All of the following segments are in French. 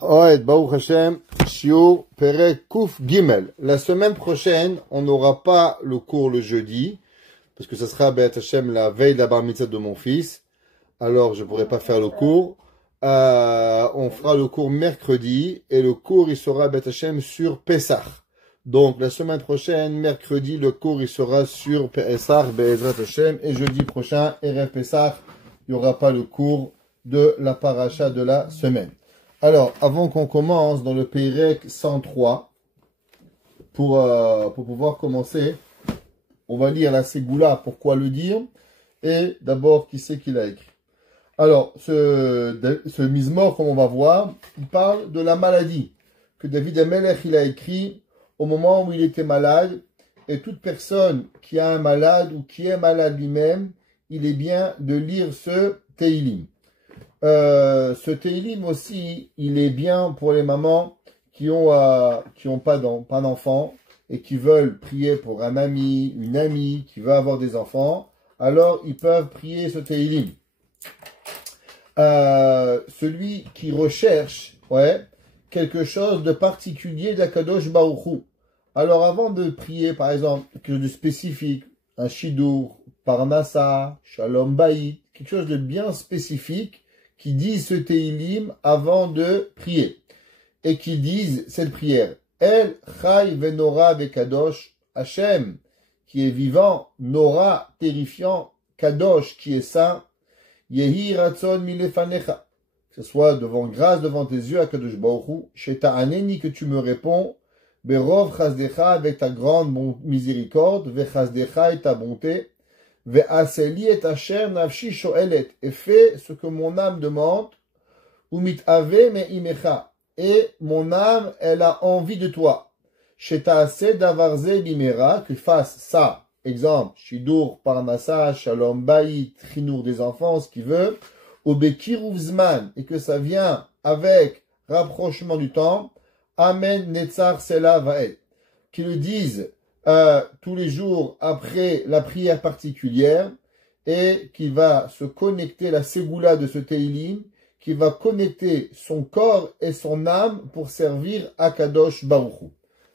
Ouais, Baruch Hashem, Shiur Perek Kuf Gimel. La semaine prochaine, on n'aura pas le cours le jeudi, parce que ça sera Be'at Hashem la veille de la bar mitzvah de mon fils. Alors, je pourrai pas faire le cours. On fera le cours mercredi, et le cours, il sera Be'at Hashem sur Pessah. Donc, la semaine prochaine, mercredi, le cours, il sera sur Pessah, Be'ezrat Hashem, et jeudi prochain, Erev Pessah, il n'y aura pas le cours de la paracha de la semaine. Alors, avant qu'on commence dans le Pérec 103, pour pouvoir commencer, on va lire la Ségoula, pourquoi le dire, et d'abord, qui c'est qui l'a écrit. Alors, ce Mizmor, comme on va voir, il parle de la maladie, que David Amelech, il a écrit au moment où il était malade, et toute personne qui a un malade ou qui est malade lui-même, il est bien de lire ce Teilim. Ce Teilim aussi, il est bien pour les mamans qui ont pas d'enfants et qui veulent prier pour un ami, une amie qui veut avoir des enfants. Alors, ils peuvent prier ce Teilim. Celui qui recherche, quelque chose de particulier d'Akadosh Baruch Hu. Alors, avant de prier, par exemple, quelque chose de spécifique, un Shidur, Parnassa, Shalom Bayit, quelque chose de bien spécifique, qui disent ce Teilim avant de prier. Et qui disent cette prière. El Chai Venora Vekadosh Hashem, qui est vivant, Nora, terrifiant, Kadosh, qui est saint, Yehi Ratzon Milefanecha, que ce soit devant grâce devant tes yeux, Akadosh Baruch Hu, Sheta Aneni, que tu me réponds, Berov Chazdecha, avec ta grande miséricorde, Vechazdecha et ta bonté, Ve'aseli et asher nafshi shoelet, et fais ce que mon âme demande, umit ave me imecha, et mon âme, elle a envie de toi. Shetaase davarze bimera, que fasse ça. Exemple, shidur, parnassa, shalom bayit, chinour des enfants, ce qu'il veut, obekiruv zman, et que ça vient avec rapprochement du temps, amen netzar sela vaet, qui le disent tous les jours après la prière particulière, et qui va se connecter la ségoula de ce Teilim, qui va connecter son corps et son âme pour servir à Kadosh Baruch Hu.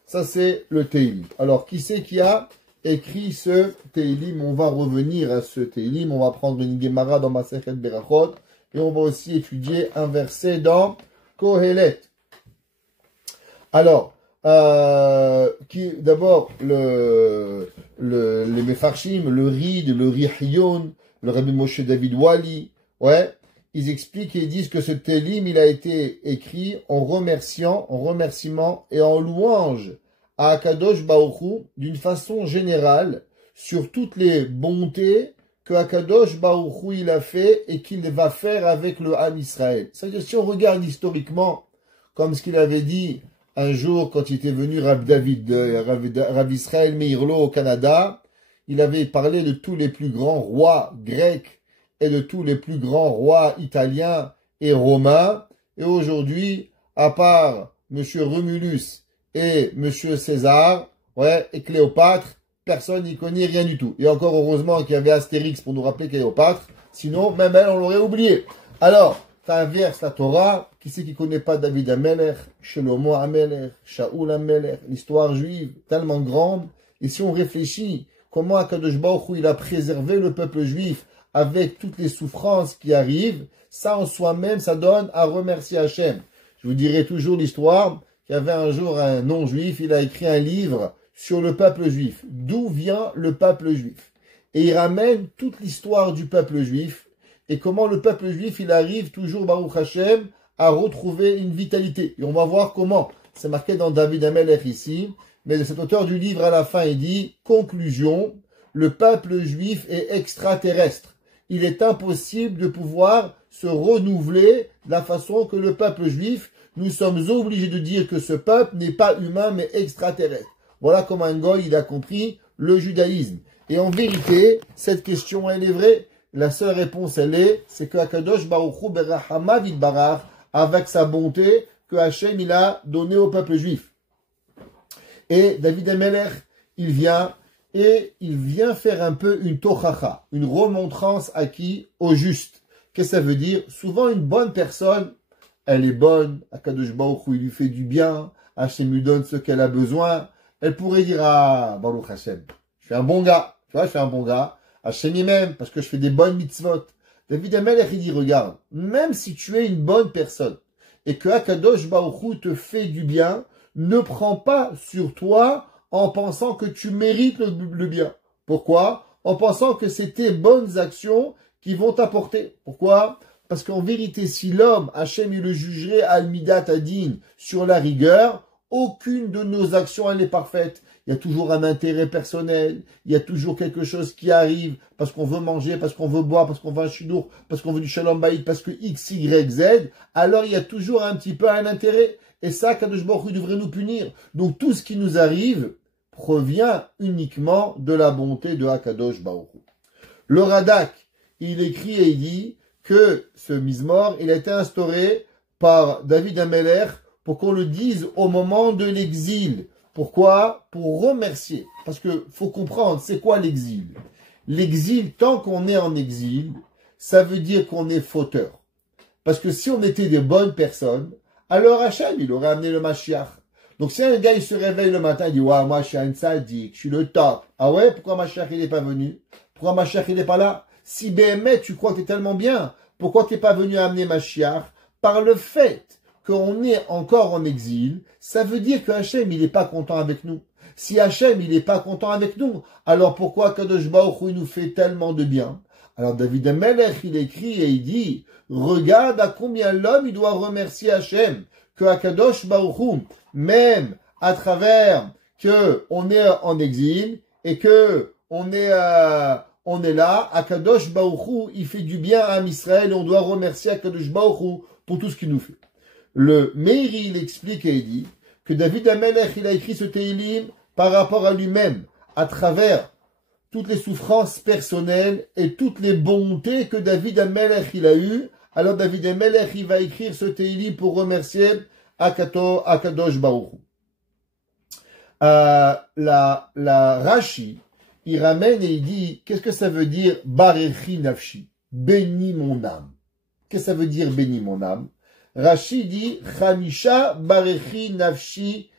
Ça c'est le Teilim. Alors qui c'est qui a écrit ce Teilim? On va revenir à ce Teilim, on va prendre une Gemara dans Masechet Berachot, et on va aussi étudier un verset dans Kohelet. Alors, d'abord, les Mefarshim, le Rid, le Rihion, le Rabbi Moshe David Wali, ils expliquent et ils disent que ce Teilim, il a été écrit en remerciement et en louange à Akadosh Baruch Hu d'une façon générale sur toutes les bontés que Akadosh Baruch Hu il a fait et qu'il va faire avec le Ham Israël. C'est-à-dire, si on regarde historiquement, comme ce qu'il avait dit un jour, quand il était venu Rav Israël Meirlo au Canada, il avait parlé de tous les plus grands rois grecs et de tous les plus grands rois italiens et romains. Et aujourd'hui, à part Monsieur Romulus et Monsieur César, et Cléopâtre, personne n'y connaît rien du tout. Et encore heureusement qu'il y avait Astérix pour nous rappeler Cléopâtre, sinon même elle, on l'aurait oublié. Alors, t'inverses la Torah, qui c'est qui connaît pas David Amelech, Shlomo Amelech, Shaoul Amelech, l'histoire juive tellement grande. Et si on réfléchit comment Akadosh Baruch Hu il a préservé le peuple juif avec toutes les souffrances qui arrivent, ça en soi-même, ça donne à remercier Hachem. Je vous dirai toujours l'histoire qu'il y avait un jour un non-juif, il a écrit un livre sur le peuple juif. D'où vient le peuple juif? Et il ramène toute l'histoire du peuple juif et comment le peuple juif, il arrive toujours, Baruch Hashem, à retrouver une vitalité. Et on va voir comment. C'est marqué dans David Amelech ici, mais cet auteur du livre à la fin, il dit, conclusion, le peuple juif est extraterrestre. Il est impossible de pouvoir se renouveler de la façon que le peuple juif, nous sommes obligés de dire que ce peuple n'est pas humain, mais extraterrestre. Voilà comment un goy, il a compris le judaïsme. Et en vérité, cette question, elle est vraie. La seule réponse, c'est que Akadosh Baruch Hu berachama vidbarach, avec sa bonté, que Hachem, il a donné au peuple juif. Et David Amelech, il vient faire un peu une tochacha, une remontrance à qui? Au juste. Qu'est-ce que ça veut dire? Souvent, une bonne personne, elle est bonne, Akadosh Baruch Hu, il lui fait du bien, Hachem lui donne ce qu'elle a besoin, elle pourrait dire, ah, Baruch Hachem, je suis un bon gars, tu vois, je suis un bon gars, Hachem il m'aime, parce que je fais des bonnes mitzvot. David Amelech, il dit, regarde, même si tu es une bonne personne, et que Akadosh Baruch Hu te fait du bien, ne prends pas sur toi en pensant que tu mérites le bien. Pourquoi? En pensant que c'est tes bonnes actions qui vont t'apporter. Pourquoi? Parce qu'en vérité, si l'homme, Hachem, il le jugerait al-midat adin sur la rigueur, aucune de nos actions, elle est parfaite. Il y a toujours un intérêt personnel, il y a toujours quelque chose qui arrive, parce qu'on veut manger, parce qu'on veut boire, parce qu'on veut un chidour, parce qu'on veut du shalom baït, parce que X, Y, Z, alors il y a toujours un petit peu un intérêt. Et ça, Kadosh Baruch Hu devrait nous punir. Donc tout ce qui nous arrive provient uniquement de la bonté de Hakadosh Baruch Hu. Le Radak, il écrit et il dit que ce Mizmor, il a été instauré par David Amelech pour qu'on le dise au moment de l'exil. Pourquoi? Pour remercier. Parce que faut comprendre, c'est quoi l'exil? L'exil, tant qu'on est en exil, ça veut dire qu'on est fauteur. Parce que si on était des bonnes personnes, alors Hachem, il aurait amené le Mashiach. Donc si un gars, il se réveille le matin, il dit, ouais, moi je suis un tzaddik, je suis le top. Ah ouais, pourquoi Mashiach, il n'est pas venu? Pourquoi Mashiach, il n'est pas là? Si BMF, tu crois que tu es tellement bien, pourquoi tu n'es pas venu amener Mashiach? Par le fait qu'on est encore en exil, ça veut dire que Hachem, il n'est pas content avec nous. Si Hachem, il n'est pas content avec nous, alors pourquoi Kadosh Baruch Hu nous fait tellement de bien? Alors David Amelech, il écrit et il dit, regarde à combien l'homme, il doit remercier Hachem, que Akadosh Baruch Hu, même à travers que on est en exil et que on est là, Akadosh Baruch Hu, il fait du bien à Israël et on doit remercier Akadosh Baruch Hu pour tout ce qu'il nous fait. Le Meiri, il explique et il dit que David Amelech, il a écrit ce Teilim par rapport à lui-même, à travers toutes les souffrances personnelles et toutes les bontés que David Amelech, il a eues. Alors David Amelech, il va écrire ce Teilim pour remercier Akadosh Baruch Hu. La Rashi, il ramène et il dit, qu'est-ce que ça veut dire Barechi Nafshi? Bénis mon âme. Qu'est-ce que ça veut dire bénis mon âme? Rashi dit, Chamisha Barechi Nafshi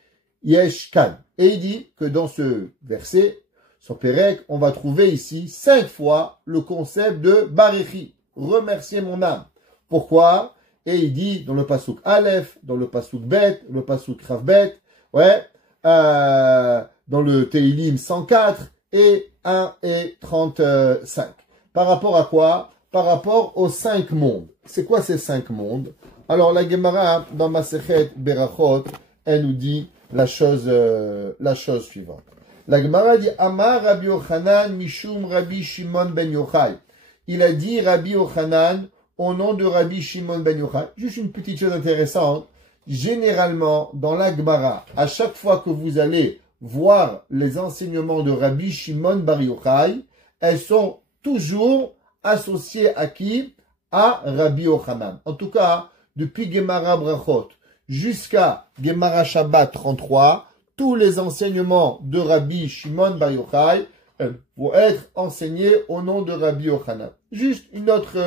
Yeshkan. Et il dit que dans ce verset, son Pérec, on va trouver ici 5 fois le concept de Barechi. Remercier mon âme. Pourquoi? Et il dit dans le Pasuk Aleph, dans le Pasuk Bet, le Pasuk Rav Bet, ouais, dans le Teilim 104 et 1 et 35. Par rapport à quoi? Par rapport aux 5 mondes. C'est quoi ces 5 mondes? Alors la Gemara dans Masechet Berachot, elle nous dit la chose suivante. La Gemara dit Amar Rabbi Yochanan Mishum Rabbi Shimon ben Yochai. Il a dit Rabbi Yochanan au nom de Rabbi Shimon ben Yochai. Juste une petite chose intéressante. Généralement, dans la Gemara, à chaque fois que vous allez voir les enseignements de Rabbi Shimon bar Yochai, elles sont toujours associées à qui? À Rabbi Yochanan. En tout cas, depuis Gemara Brachot jusqu'à Gemara Shabbat 33, tous les enseignements de Rabbi Shimon bar Yochai vont être enseignés au nom de Rabbi Yochanan. Juste une autre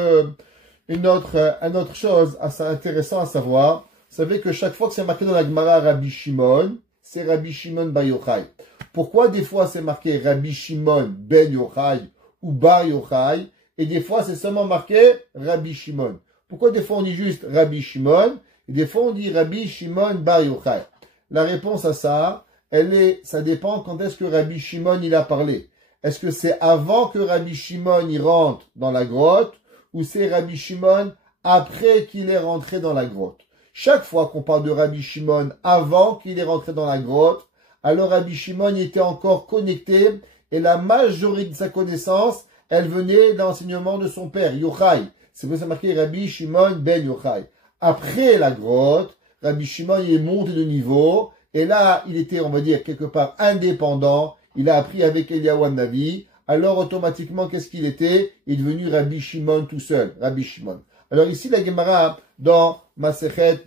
chose assez intéressante à savoir. Vous savez que chaque fois que c'est marqué dans la Gemara Rabbi Shimon, c'est Rabbi Shimon bar Yochai. Pourquoi des fois c'est marqué Rabbi Shimon ben Yochai ou bar Yochai et des fois c'est seulement marqué Rabbi Shimon? Pourquoi des fois on dit juste Rabbi Shimon et des fois on dit Rabbi Shimon bar Yochai? La réponse à ça, ça dépend quand est-ce que Rabbi Shimon il a parlé. Est-ce que c'est avant que Rabbi Shimon il rentre dans la grotte ou c'est Rabbi Shimon après qu'il est rentré dans la grotte? Chaque fois qu'on parle de Rabbi Shimon avant qu'il est rentré dans la grotte, alors Rabbi Shimon était encore connecté et la majorité de sa connaissance, elle venait de l'enseignement de son père, Yochai. C'est pour ça marqué Rabbi Shimon ben Yochai. Après la grotte, Rabbi Shimon il est monté de niveau et là, il était, on va dire, quelque part indépendant. Il a appris avec Eliyahu Navi. Alors automatiquement, qu'est-ce qu'il était? Il est devenu Rabbi Shimon tout seul, Rabbi Shimon. Alors ici, la Gemara, dans Masechet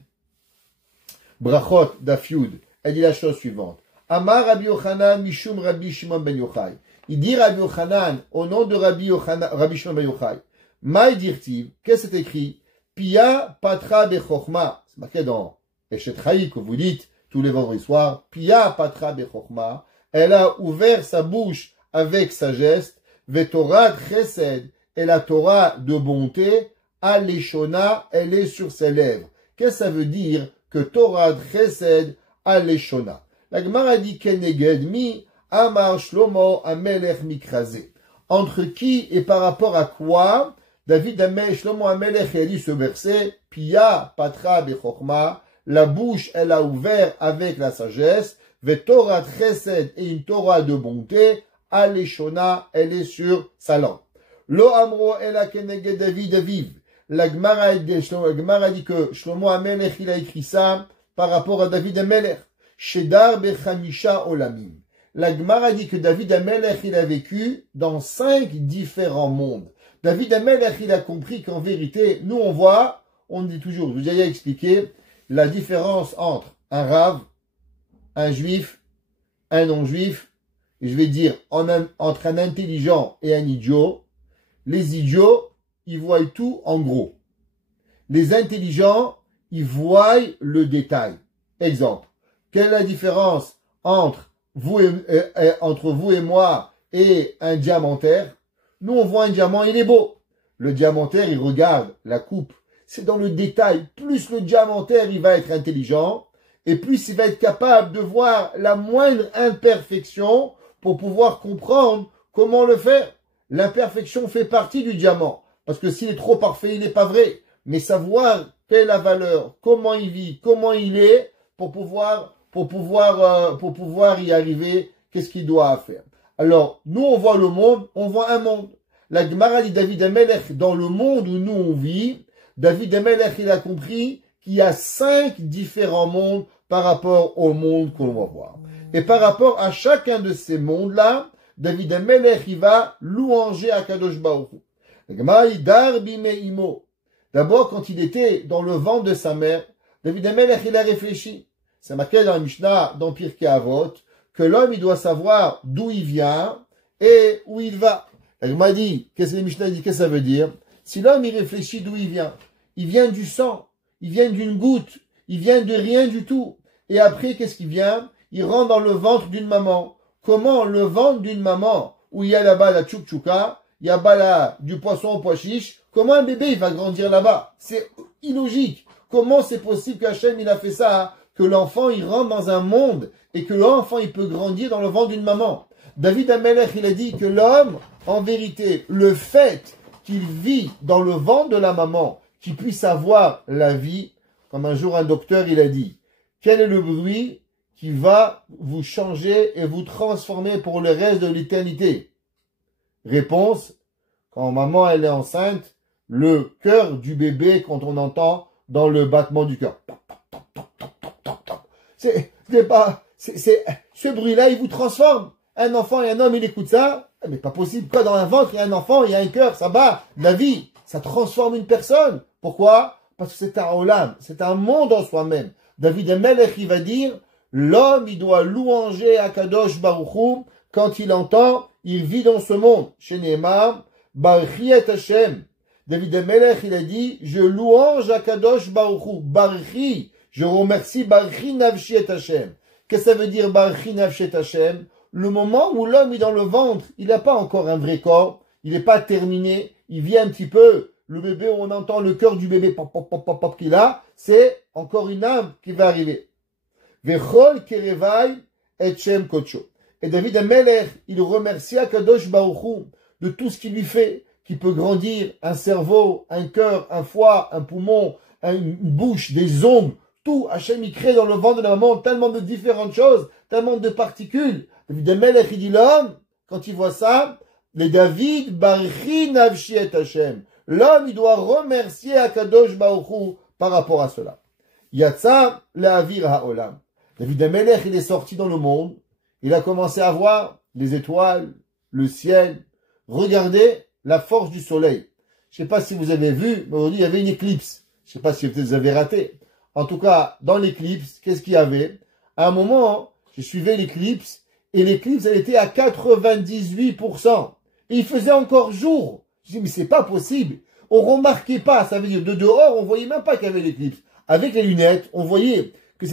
Brachot d'Afyud, elle dit la chose suivante. Amar Rabbi Yochanan Mishum Rabbi Shimon ben Yochai. Il dit Rabbi Yochanan au nom de Rabbi Shimon ben Yochai. Maï dirtiv, qu'est-ce que c'est écrit? Pia patra bechokma. C'est marqué dans Eshet Chaï que vous dites tous les vendredis soirs, Pia patra bechokma, elle a ouvert sa bouche avec sagesse, Vetorah chesed, et la Torah de bonté, Aleshona, elle est sur ses lèvres. Qu'est-ce que ça veut dire que Torah chesed, Aleshona? La Gemara dit Keneged mi, Amar Shlomo Amelech Mikrazé. Entre qui et par rapport à quoi David Amelech, Shlomo Amelech, a dit ce verset, Pia patra bechokma, la bouche, elle a ouvert avec la sagesse, Vetorah chesed, et une Torah de bonté, Aleshona, elle est sur sa langue. Lo amro ela keneged David aviv. La Gemara dit que Shlomo Amelech, il a écrit ça par rapport à David Amelech. Shedar bechamisha olamim. La Gemara dit que David Amelech, il a vécu dans 5 différents mondes. David Amelech, il a compris qu'en vérité, nous on voit, on dit toujours, je vous ai expliqué, la différence entre un rave, un juif, un non-juif, je vais dire entre un intelligent et un idiot. Les idiots, ils voient tout en gros. Les intelligents, ils voient le détail. Exemple, quelle est la différence entre vous et moi et un diamantaire? Nous, on voit un diamant, il est beau. Le diamantaire, il regarde la coupe. C'est dans le détail. Plus le diamantaire, il va être intelligent, et plus il va être capable de voir la moindre imperfection pour pouvoir comprendre comment le faire. L'imperfection fait partie du diamant. Parce que s'il est trop parfait, il n'est pas vrai. Mais savoir quelle est la valeur, comment il vit, comment il est, pour pouvoir y arriver, qu'est-ce qu'il doit faire. Alors, nous, on voit le monde, on voit un monde. La Gemara dit David Amelech, dans le monde où nous on vit, David Amelech, il a compris qu'il y a 5 différents mondes par rapport au monde qu'on va voir. Et par rapport à chacun de ces mondes-là, David Amelech, il va louanger Akadosh Baruch Hu. La Gemara dit Dar bime imo. D'abord, quand il était dans le ventre de sa mère, David Amelech, il a réfléchi. C'est marqué dans la Mishnah, dans Pirkei Avot, que l'homme, il doit savoir d'où il vient et où il va. Elle m'a dit, qu'est-ce que les Mishnah dit, qu'est-ce que ça veut dire? Si l'homme, il réfléchit d'où il vient du sang, il vient d'une goutte, il vient de rien du tout. Et après, qu'est-ce qu'il vient? Il rentre dans le ventre d'une maman. Comment le ventre d'une maman, où il y a là-bas la tchouk-tchouka, il y a là du poisson au pois chiche, comment un bébé, il va grandir là-bas? C'est illogique. Comment c'est possible qu'Hachem, il a fait ça, que l'enfant, il rentre dans un monde, et que l'enfant, il peut grandir dans le ventre d'une maman? David Amelech, il a dit que l'homme, en vérité, le fait qu'il vit dans le ventre de la maman, qu'il puisse avoir la vie, comme un jour un docteur, il a dit, quel est le bruit qui va vous changer et vous transformer pour le reste de l'éternité? Réponse, quand maman, elle est enceinte, le cœur du bébé, quand on entend dans le battement du cœur. Ce bruit-là, il vous transforme. Un enfant et un homme, il écoute ça. Mais pas possible. Quoi, dans un ventre, il y a un enfant, il y a un cœur, ça bat. La vie, ça transforme une personne. Pourquoi? Parce que c'est un olam, c'est un monde en soi-même. David Amelech, il va dire, l'homme, il doit louanger Akadosh Baruch Hu quand il entend, il vit dans ce monde. Chez Neymar, Baruchi et Hashem. David Amelech, il a dit, je louange Akadosh Baruch Hu. Baruchi, je remercie Baruchi Navshi et Hashem. Qu'est-ce que ça veut dire Baruchi Navshi et Hashem? Le moment où l'homme est dans le ventre, il n'a pas encore un vrai corps, il n'est pas terminé, il vient un petit peu, le bébé, on entend le cœur du bébé, pop, pop, pop, pop, pop, qu'il a, c'est encore une âme qui va arriver. Vechol kerevai et shem kocho. Et David Amelech, il remercie Akadosh Baruch Hu de tout ce qu'il lui fait, qui peut grandir un cerveau, un cœur, un foie, un poumon, une bouche, des ongles, tout. Hachem, il crée dans le ventre de la maman tellement de différentes choses, tellement de particules. David Amelech, il dit l'homme, quand il voit ça, les David Baruchi Navshi et Hashem. L'homme, il doit remercier Akadosh Baruch Hu par rapport à cela. Yatsa le'avir ha'olam. David Amelech, il est sorti dans le monde. Il a commencé à voir les étoiles, le ciel. Regardez la force du soleil. Je ne sais pas si vous avez vu, mais aujourd'hui, il y avait une éclipse. Je ne sais pas si vous avez raté. En tout cas, dans l'éclipse, qu'est-ce qu'il y avait? À un moment, je suivais l'éclipse, et l'éclipse, elle était à 98%. Et il faisait encore jour. Je dis, mais c'est pas possible. On remarquait pas, ça veut dire, de dehors, on voyait même pas qu'il y avait l'éclipse. avec les lunettes, on voyait que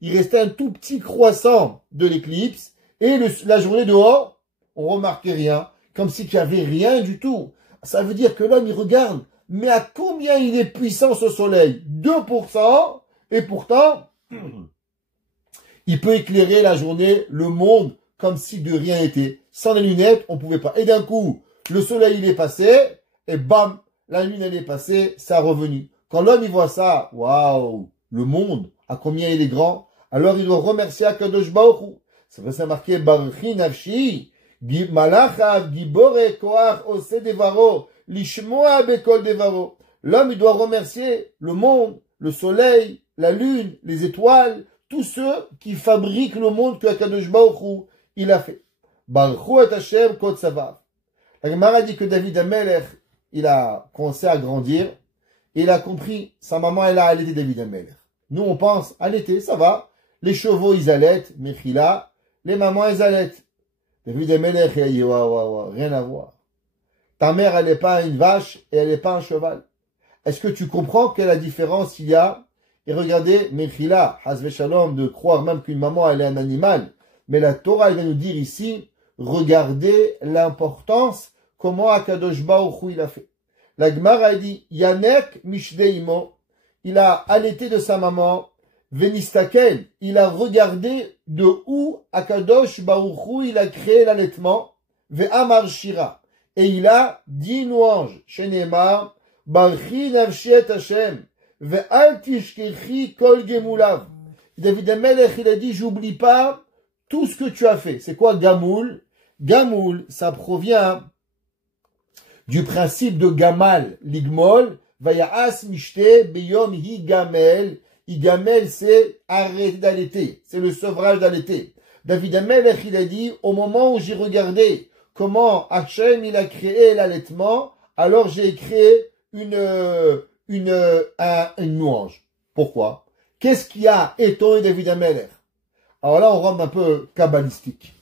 il restait un tout petit croissant de l'éclipse, et la journée dehors, on remarquait rien, comme si qu'il n'y avait rien du tout. Ça veut dire que l'homme, il regarde, mais à combien il est puissant ce soleil? 2%, et pourtant, il peut éclairer la journée, le monde, comme si de rien n'était. Sans les lunettes, on ne pouvait pas. Et d'un coup, le soleil, il est passé, et bam, la lune, elle est passée, ça a revenu. Quand l'homme, il voit ça, waouh, le monde, à combien il est grand, alors il doit remercier Akadosh Baruch Hu. Ça veut dire marqué, Baruchi Nafshi, Malachav, Gibore, Koach, Ose Devaro, Lishmoa Bekol Devaro. L'homme, il doit remercier le monde, le soleil, la lune, les étoiles, tous ceux qui fabriquent le monde que Akadosh Baruch Hu, il a fait. Baruch Hu et Hashem Kod Savav. La Gemara dit que David Amelech, il a commencé à grandir, et il a compris, sa maman, elle a allaité David Amelech. Nous, on pense, allaiter, ça va. Les chevaux, ils allaitent, Mechila, les mamans, elles allaitent. David Amelech, il a dit, rien à voir. Ta mère, elle n'est pas une vache, et elle n'est pas un cheval. Est-ce que tu comprends quelle est la différence il y a? Et regardez, Mechila, Hazve Shalom, de croire même qu'une maman, elle est un animal. Mais la Torah, elle va nous dire ici, regardez l'importance, comment Akadosh Baruch Hu il a fait. La Gemara a dit, Yanek Mishdeimo, il a allaité de sa maman, Venistakel, il a regardé de où Akadosh Baruch Hu il a créé l'allaitement, Ve'amar Shira, et il a dit louange, Shenemar, Barchi Nafshi et Hashem, Ve'al Tishkechi Kol Gemulav. David Amelech, il a dit, j'oublie pas tout ce que tu as fait. C'est quoi Gamoul? Gamoul, ça provient du principe de Gamal, l'igmol, Vaya'as Mishte, Beyom Hi Gamel. Igamel, c'est arrêter d'allaiter. C'est le sevrage d'allaiter. David Amelech, il a dit, au moment où j'ai regardé comment Hachem, il a créé l'allaitement, alors j'ai créé une louange. Pourquoi? Qu'est-ce qui a étonné David Amelech? Alors là, on rentre un peu kabbalistique.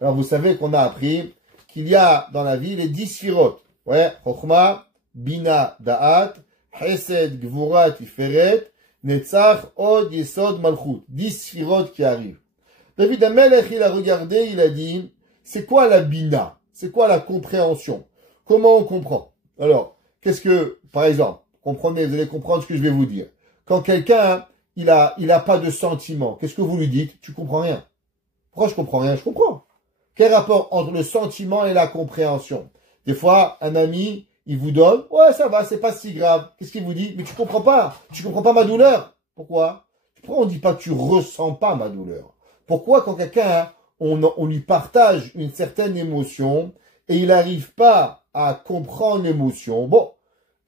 Alors vous savez qu'on a appris qu'il y a dans la vie les 10 sphirotes. Ouais, Chokhmah, Bina, Da'at, Chesed, Gvura, Tiferet, Netzach, Od, Yesod, Malchut. 10 sphirotes qui arrivent. David Amelech, il a regardé, il a dit, c'est quoi la Bina? C'est quoi la compréhension? Comment on comprend? Alors, par exemple, comprenez, vous allez comprendre ce que je vais vous dire. Quand quelqu'un, il a pas de sentiment, qu'est-ce que vous lui dites? Tu comprends rien. Pourquoi je comprends rien? Je comprends. Quel rapport entre le sentiment et la compréhension? Des fois, un ami, il vous donne, ouais, ça va, c'est pas si grave. Qu'est-ce qu'il vous dit? Mais tu comprends pas ma douleur. Pourquoi? Pourquoi on dit pas que tu ressens pas ma douleur? Pourquoi quand quelqu'un, on lui partage une certaine émotion et il n'arrive pas à comprendre l'émotion? Bon,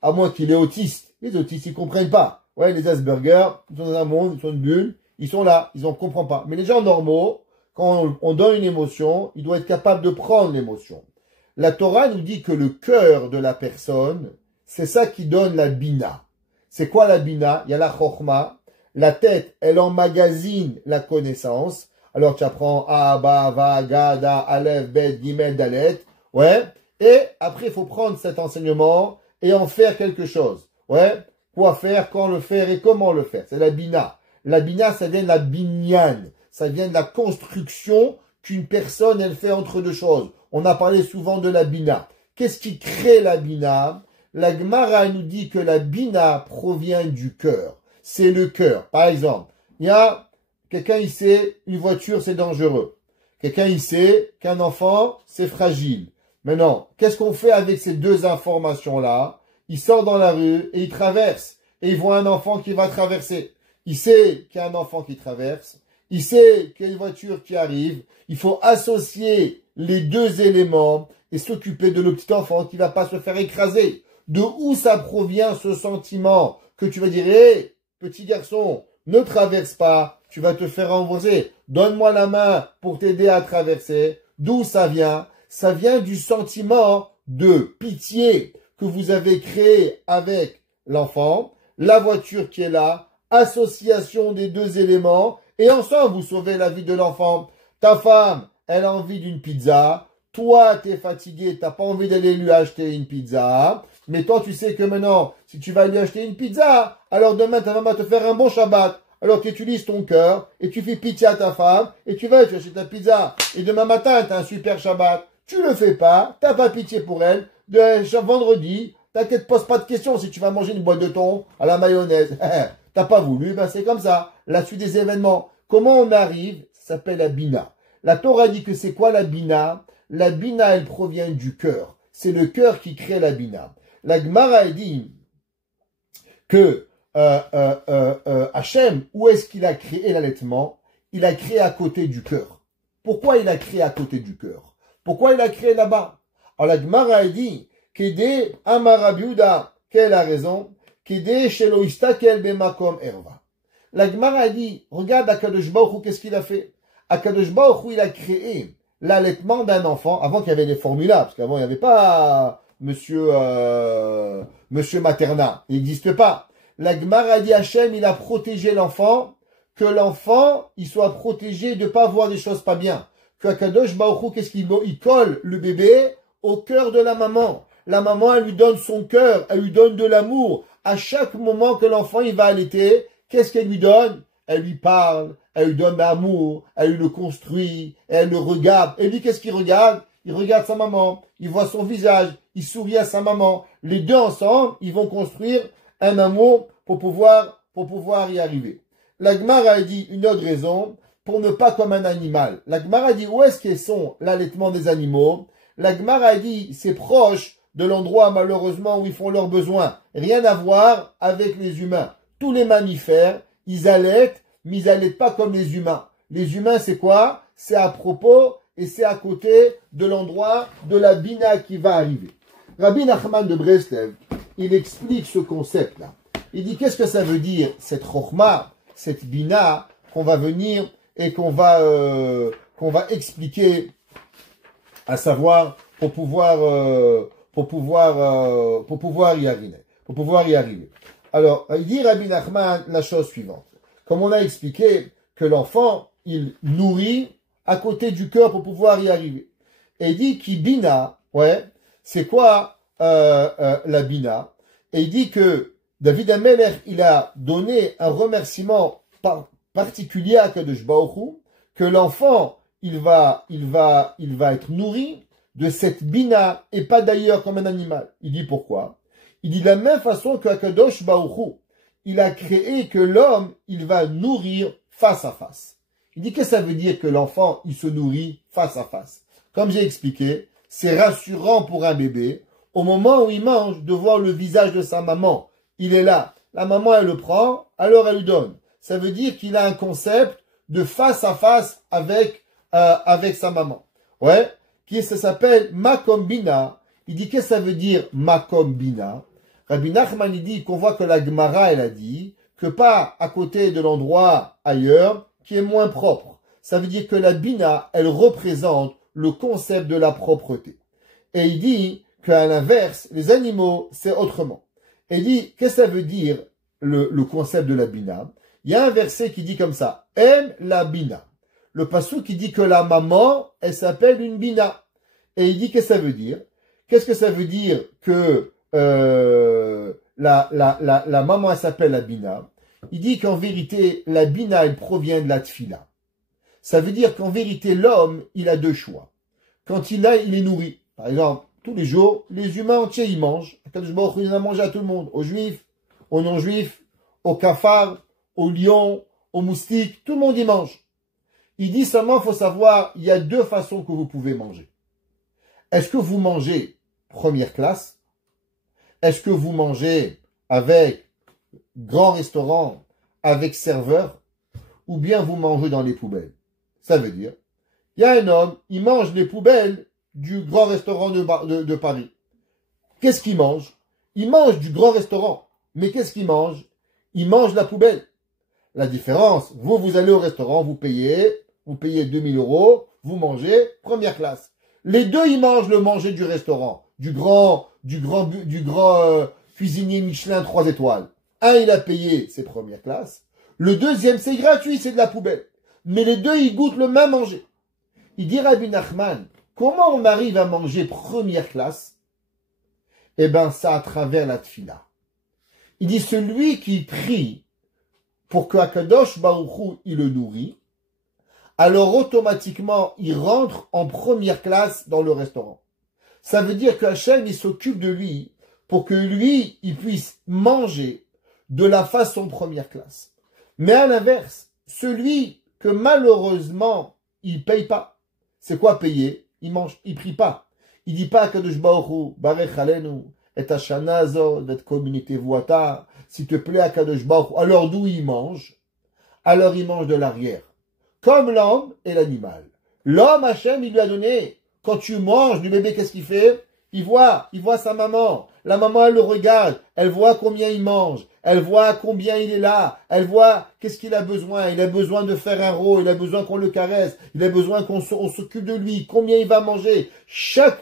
à moins qu'il est autiste. Les autistes, ils comprennent pas. Ouais, les Asperger, ils sont dans un monde, ils sont une bulle, ils sont là, ils en comprennent pas. Mais les gens normaux, quand on donne une émotion, ils doivent être capables de prendre l'émotion. La Torah nous dit que le cœur de la personne, c'est ça qui donne la bina. C'est quoi la bina? Il y a la chokhma. La tête, elle emmagasine la connaissance. Alors tu apprends A, Ba, Va, Ga, Da, Aleph, Bet, Gimel, Dalet. Ouais. Et après, il faut prendre cet enseignement et en faire quelque chose. Ouais. Quoi faire, quand le faire et comment le faire. C'est la bina. La bina, ça vient de la binyan. Ça vient de la construction qu'une personne, elle fait entre deux choses. On a parlé souvent de la bina. Qu'est-ce qui crée la bina? La Gemara nous dit que la bina provient du cœur. C'est le cœur. Par exemple, il y a quelqu'un, il sait, une voiture, c'est dangereux. Quelqu'un, il sait qu'un enfant, c'est fragile. Maintenant, qu'est-ce qu'on fait avec ces deux informations-là? Il sort dans la rue et il traverse. Et il voit un enfant qui va traverser. Il sait qu'il y a un enfant qui traverse. Il sait qu'il y a une voiture qui arrive. Il faut associer les deux éléments et s'occuper de le petit enfant qui va pas se faire écraser. De où ça provient ce sentiment que tu vas dire, hé, petit garçon, ne traverse pas, tu vas te faire renverser. Donne-moi la main pour t'aider à traverser. D'où ça vient? Ça vient du sentiment de pitié que vous avez créé avec l'enfant, la voiture qui est là, association des deux éléments, et ensemble vous sauvez la vie de l'enfant. Ta femme, elle a envie d'une pizza, toi t'es fatigué, t'as pas envie d'aller lui acheter une pizza, Mais toi, tu sais que maintenant, si tu vas lui acheter une pizza, alors demain, ta maman va te faire un bon Shabbat. Alors tu utilises ton cœur et tu fais pitié à ta femme et tu achètes ta pizza. Et demain matin, tu as un super Shabbat. Tu le fais pas, t'as pas pitié pour elle. Vendredi, t'inquiète, pose pas de questions si tu vas manger une boîte de thon à la mayonnaise. T'as pas voulu, ben c'est comme ça. La suite des événements. Comment on arrive? Ça s'appelle la bina. La Torah dit que c'est quoi la bina? La bina, elle provient du cœur. C'est le cœur qui crée la bina. La Gemara dit que Hachem, où est-ce qu'il a créé l'allaitement? Il a créé à côté du cœur. Pourquoi il a créé à côté du cœur? Pourquoi il a créé là-bas? Alors la Gemara dit Kede Amara Biuda, quelle a raison? Kede Shelo Istakel Bemakom Erva. La Gemara dit, regarde Akadosh Baruch Hu, qu'est-ce qu'il a fait? Akadosh Baruch Hu, il a créé l'allaitement d'un enfant, avant qu'il y avait les formulas, parce qu'avant il n'y avait pas monsieur Materna, il n'existe pas. La Gemara dit Hachem, il a protégé l'enfant, que l'enfant, il soit protégé de ne pas voir des choses pas bien. Que Akadosh Baruch Hu, qu'est-ce qu'il colle le bébé au cœur de la maman. La maman, elle lui donne son cœur, elle lui donne de l'amour. À chaque moment que l'enfant, il va allaiter, qu'est-ce qu'elle lui donne? Elle lui parle, elle lui donne l'amour, elle lui le construit, elle le regarde. Et lui, qu'est-ce qu'il regarde? Il regarde sa maman, il voit son visage, il sourit à sa maman. Les deux ensemble, ils vont construire un amour pour pouvoir y arriver. La Gemara a dit une autre raison, pour ne pas comme un animal. La Gemara a dit où est-ce qu'ils sont l'allaitement des animaux? La Gemara a dit c'est proche de l'endroit malheureusement où ils font leurs besoins. Rien à voir avec les humains. Tous les mammifères, ils allaitent, mais ils allaitent pas comme les humains. Les humains, c'est quoi? C'est à propos et c'est à côté de l'endroit de la bina qui va arriver. Rabbi Nachman de Breslev, il explique ce concept-là. Il dit qu'est-ce que ça veut dire cette chokhma, cette bina qu'on va venir et qu'on va expliquer, à savoir pour pouvoir y arriver. Alors, il dit Rabbi Nachman la chose suivante. Comme on a expliqué que l'enfant, il nourrit à côté du cœur pour pouvoir y arriver. Et il dit qui bina, ouais, c'est quoi la bina? Et il dit que David Amelech, il a donné un remerciement particulier à Kadosh Baruch Hu, que l'enfant, il va être nourri de cette bina et pas d'ailleurs comme un animal. Il dit pourquoi? Il dit de la même façon que Kadosh Baruch Hu, il a créé que l'homme, il va nourrir face à face. Il dit que ça veut dire que l'enfant, il se nourrit face à face. Comme j'ai expliqué, c'est rassurant pour un bébé, au moment où il mange, de voir le visage de sa maman. Il est là. La maman, elle le prend, alors elle lui donne. Ça veut dire qu'il a un concept de face à face avec sa maman. Ouais. Ça s'appelle Makom Bina. Il dit qu'est-ce que ça veut dire Makom Bina? Rabbi Nachman, il dit qu'on voit que la Gemara, elle a dit que pas à côté de l'endroit ailleurs qui est moins propre. Ça veut dire que la Bina, elle représente le concept de la propreté. Et il dit qu'à l'inverse, les animaux, c'est autrement. Et il dit, qu'est-ce que ça veut dire le concept de la Bina? Il y a un verset qui dit comme ça, aime la Bina. Le passou qui dit que la maman, elle s'appelle une Bina. Et il dit, qu'est-ce que ça veut dire? Qu'est-ce que ça veut dire que la maman, elle s'appelle la Bina? Il dit qu'en vérité, la Bina, elle provient de la Tfila. Ça veut dire qu'en vérité, l'homme, il a deux choix. Quand il est nourri. Par exemple, tous les jours, les humains entiers, ils mangent. Il a mangé à tout le monde. Aux juifs, aux non-juifs, aux cafards, aux lions, aux moustiques. Tout le monde y mange. Il dit seulement, il faut savoir, il y a deux façons que vous pouvez manger. Est-ce que vous mangez première classe? Est-ce que vous mangez avec grand restaurant, avec serveur? Ou bien vous mangez dans les poubelles? Ça veut dire, il y a un homme, il mange les poubelles du grand restaurant de Paris. Qu'est-ce qu'il mange? Il mange du grand restaurant. Mais qu'est-ce qu'il mange? Il mange la poubelle. La différence, vous allez au restaurant, vous payez 2000 €, vous mangez première classe. Les deux, ils mangent le manger du restaurant, du grand cuisinier Michelin 3 étoiles. Un, il a payé ses premières classes. Le deuxième, c'est gratuit, c'est de la poubelle. Mais les deux, ils goûtent le même manger. Il dit Rabbi Nachman, comment on arrive à manger première classe Eh ben, ça à travers la tfila. Il dit, celui qui prie pour que Akadosh Baruch Hu, il le nourrit, alors automatiquement, il rentre en première classe dans le restaurant. Ça veut dire que Hachem, il s'occupe de lui pour que lui, il puisse manger de la façon première classe. Mais à l'inverse, celui que malheureusement, il paye pas. C'est quoi payer? Il mange, il prie pas. Il dit pas Kadosh Baruch Hu, Barech Alenu, et Hashana Azot, d'être communauté voata, s'il te plaît à Kadosh Baruch Hu. Alors d'où il mange? Alors il mange de l'arrière. Comme l'homme et l'animal. L'homme, Hachem, il lui a donné. Quand tu manges du bébé, qu'est-ce qu'il fait? Il voit sa maman. La maman, elle le regarde. Elle voit combien il mange. Elle voit combien il est là. Elle voit qu'est-ce qu'il a besoin. Il a besoin de faire un rôle. Il a besoin qu'on le caresse. Il a besoin qu'on s'occupe de lui. Combien il va manger. Chaque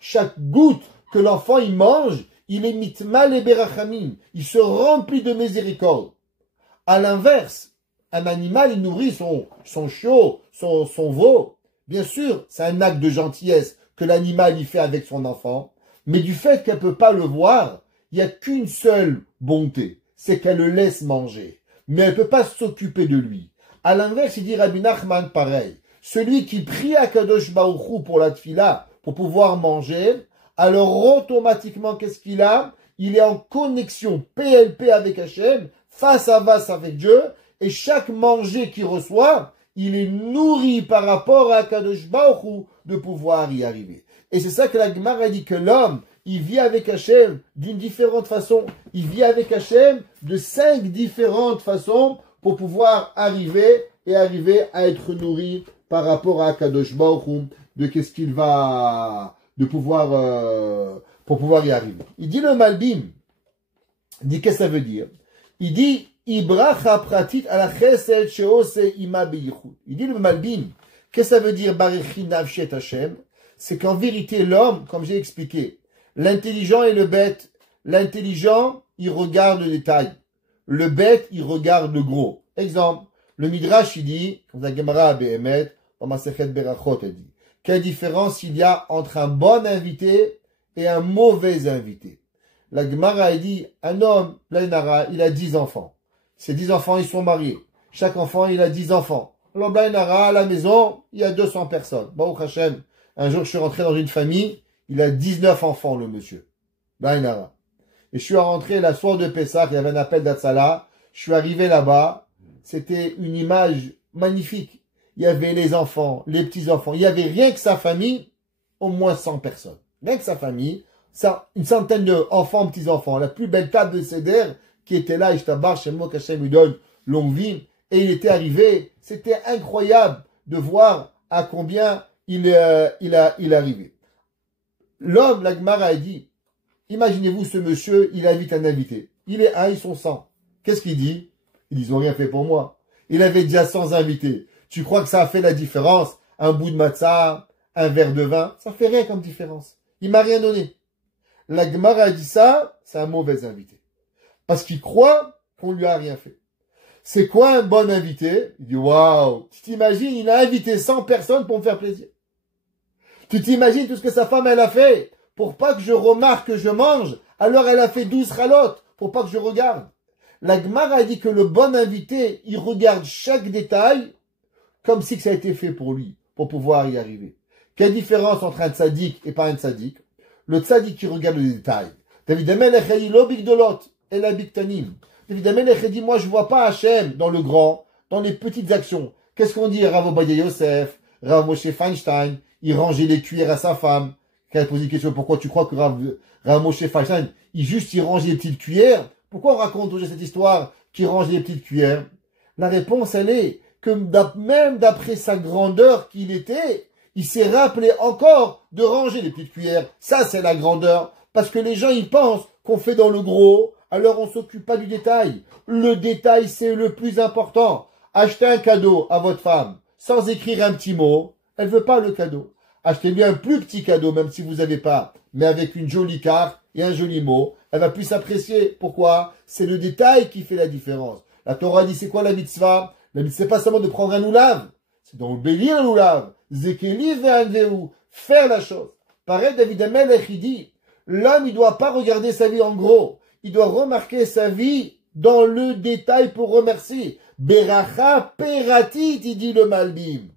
chaque goutte que l'enfant il mange, il est mitmal et berachamim. Il se remplit de miséricorde. À l'inverse, un animal, il nourrit son chiot, son veau. Bien sûr, c'est un acte de gentillesse que l'animal y fait avec son enfant, mais du fait qu'elle ne peut pas le voir, il n'y a qu'une seule bonté, c'est qu'elle le laisse manger. Mais elle ne peut pas s'occuper de lui. À l'inverse, il dit Rabbi Nachman pareil. Celui qui prie à Kadosh Baruch Hu pour la tfila, pour pouvoir manger, alors automatiquement, qu'est-ce qu'il a? Il est en connexion PLP avec Hachem, face à face avec Dieu, et chaque manger qu'il reçoit, il est nourri par rapport à Kadosh Baruch Hu de pouvoir y arriver. Et c'est ça que la Gemara dit que l'homme, il vit avec Hachem d'une différente façon. Il vit avec Hachem de 5 différentes façons pour pouvoir arriver à être nourri par rapport à Kadosh Baruch Hu, de qu'est-ce qu'il va, de pouvoir, pour pouvoir y arriver. Il dit le Malbim, il dit qu'est-ce que ça veut dire? Il dit Ibracha pratit ala chesed sheose ima beyichud. Il dit le Malbim, qu'est-ce que ça veut dire Barechi nafshet Hashem? C'est qu'en vérité l'homme, comme j'ai expliqué, l'intelligent et le bête, l'intelligent il regarde le détail, le bête il regarde le gros. Exemple, le Midrash il dit, comme la Gemara Behemet, dans Masechet Berachot elle dit, quelle différence il y a entre un bon invité et un mauvais invité? La Gemara elle dit, un homme, Blainara, il a 10 enfants. Ces 10 enfants, ils sont mariés. Chaque enfant, il a 10 enfants. Alors, Blainara, à la maison, il y a 200 personnes. Baruch Hashem, un jour, je suis rentré dans une famille, il a 19 enfants, le monsieur. Blainara. Et je suis rentré la soirée de Pessah, il y avait un appel d'Atsala. Je suis arrivé là-bas. C'était une image magnifique. Il y avait les enfants, les petits-enfants. Il y avait rien que sa famille, au moins 100 personnes. Rien que sa famille, une centaine d'enfants, petits-enfants. La plus belle table de Seder qui était là, Ishtabar, Shemo, Kashem, lui donne longue vie. Et il était arrivé. C'était incroyable de voir à combien il arrivait. L'homme, la Gemara a dit, imaginez-vous ce monsieur, il invite un invité. Il est un, ils sont 100. Qu'est-ce qu'il dit? Ils n'ont rien fait pour moi. Il avait déjà 100 invités. Tu crois que ça a fait la différence? Un bout de matzah, un verre de vin, ça fait rien comme différence. Il m'a rien donné. La Gemara a dit ça, c'est un mauvais invité. Parce qu'il croit qu'on lui a rien fait. C'est quoi un bon invité? Il dit, waouh, tu t'imagines, il a invité 100 personnes pour me faire plaisir. Tu t'imagines tout ce que sa femme, elle a fait pour pas que je remarque que je mange. Alors elle a fait 12 ralotes pour pas que je regarde. La Gemara a dit que le bon invité, il regarde chaque détail comme si ça a été fait pour lui, pour pouvoir y arriver. Quelle différence entre un tzaddik et pas un tzaddik? Le tzaddik qui regarde le détail. David Amelech dit l'obigdolot et la biktanim. David Amelech dit moi je vois pas Hachem dans le grand, dans les petites actions. Qu'est-ce qu'on dit Rav Obadia Yosef, Rav Moshe Feinstein, il rangeait les cuillères à sa femme. Quand elle pose une question, pourquoi tu crois que Rav Moshe Feinstein, il rangeait les petites cuillères? Pourquoi on raconte aujourd'hui cette histoire qui range les petites cuillères? La réponse elle est que même d'après sa grandeur qu'il était, il s'est rappelé encore de ranger les petites cuillères. Ça, c'est la grandeur. Parce que les gens, ils pensent qu'on fait dans le gros, alors on s'occupe pas du détail. Le détail, c'est le plus important. Achetez un cadeau à votre femme sans écrire un petit mot, elle veut pas le cadeau. Achetez-lui un plus petit cadeau, même si vous n'avez pas, mais avec une jolie carte et un joli mot, elle va plus s'apprécier. Pourquoi? C'est le détail qui fait la différence. La Torah dit, c'est quoi la mitzvah? La mitzvah, c'est pas seulement de prendre un oulav, c'est d'embellir l'oulav. Zekeli ve'anveu, faire la chose. Pareil, David Amelech, il dit, l'homme, il doit pas regarder sa vie en gros. Il doit remarquer sa vie dans le détail pour remercier. Beracha peratit, il dit le Malbim.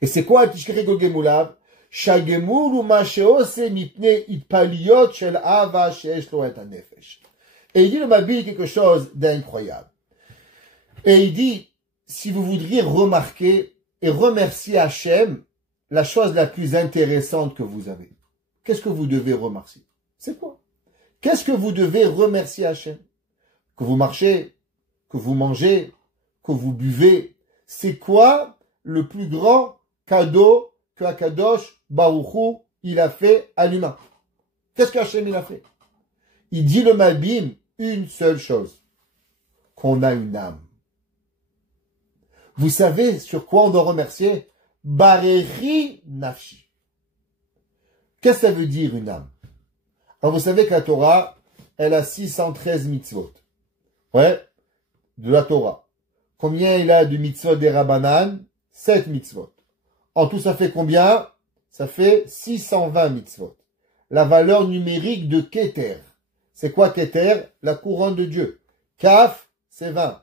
Et c'est quoi Tishkere Gogemulav? Shagemul ou Masheose mipne itpaliot shel ava sheesh lo et hanefesh. Et il dit le Malbim quelque chose d'incroyable. Et il dit, si vous voudriez remarquer et remercier Hachem, la chose la plus intéressante que vous avez, qu'est-ce que vous devez remercier? C'est quoi? Qu'est-ce que vous devez remercier Hachem? Que vous marchez, que vous mangez, que vous buvez. C'est quoi le plus grand cadeau que Akadosh Baruch Hu, il a fait à l'humain? Qu'est-ce qu'Hachem il a fait? Il dit le Malbim une seule chose, qu'on a une âme. Vous savez sur quoi on doit remercier? Barechi nafshi. Qu'est-ce que ça veut dire une âme? Alors vous savez que la Torah, elle a 613 mitzvot. Ouais, de la Torah. Combien il a de mitzvot des Rabbanan? 7 mitzvot. En tout, ça fait combien? Ça fait 620 mitzvot. La valeur numérique de Keter. C'est quoi Keter? La couronne de Dieu. Kaf, c'est 20.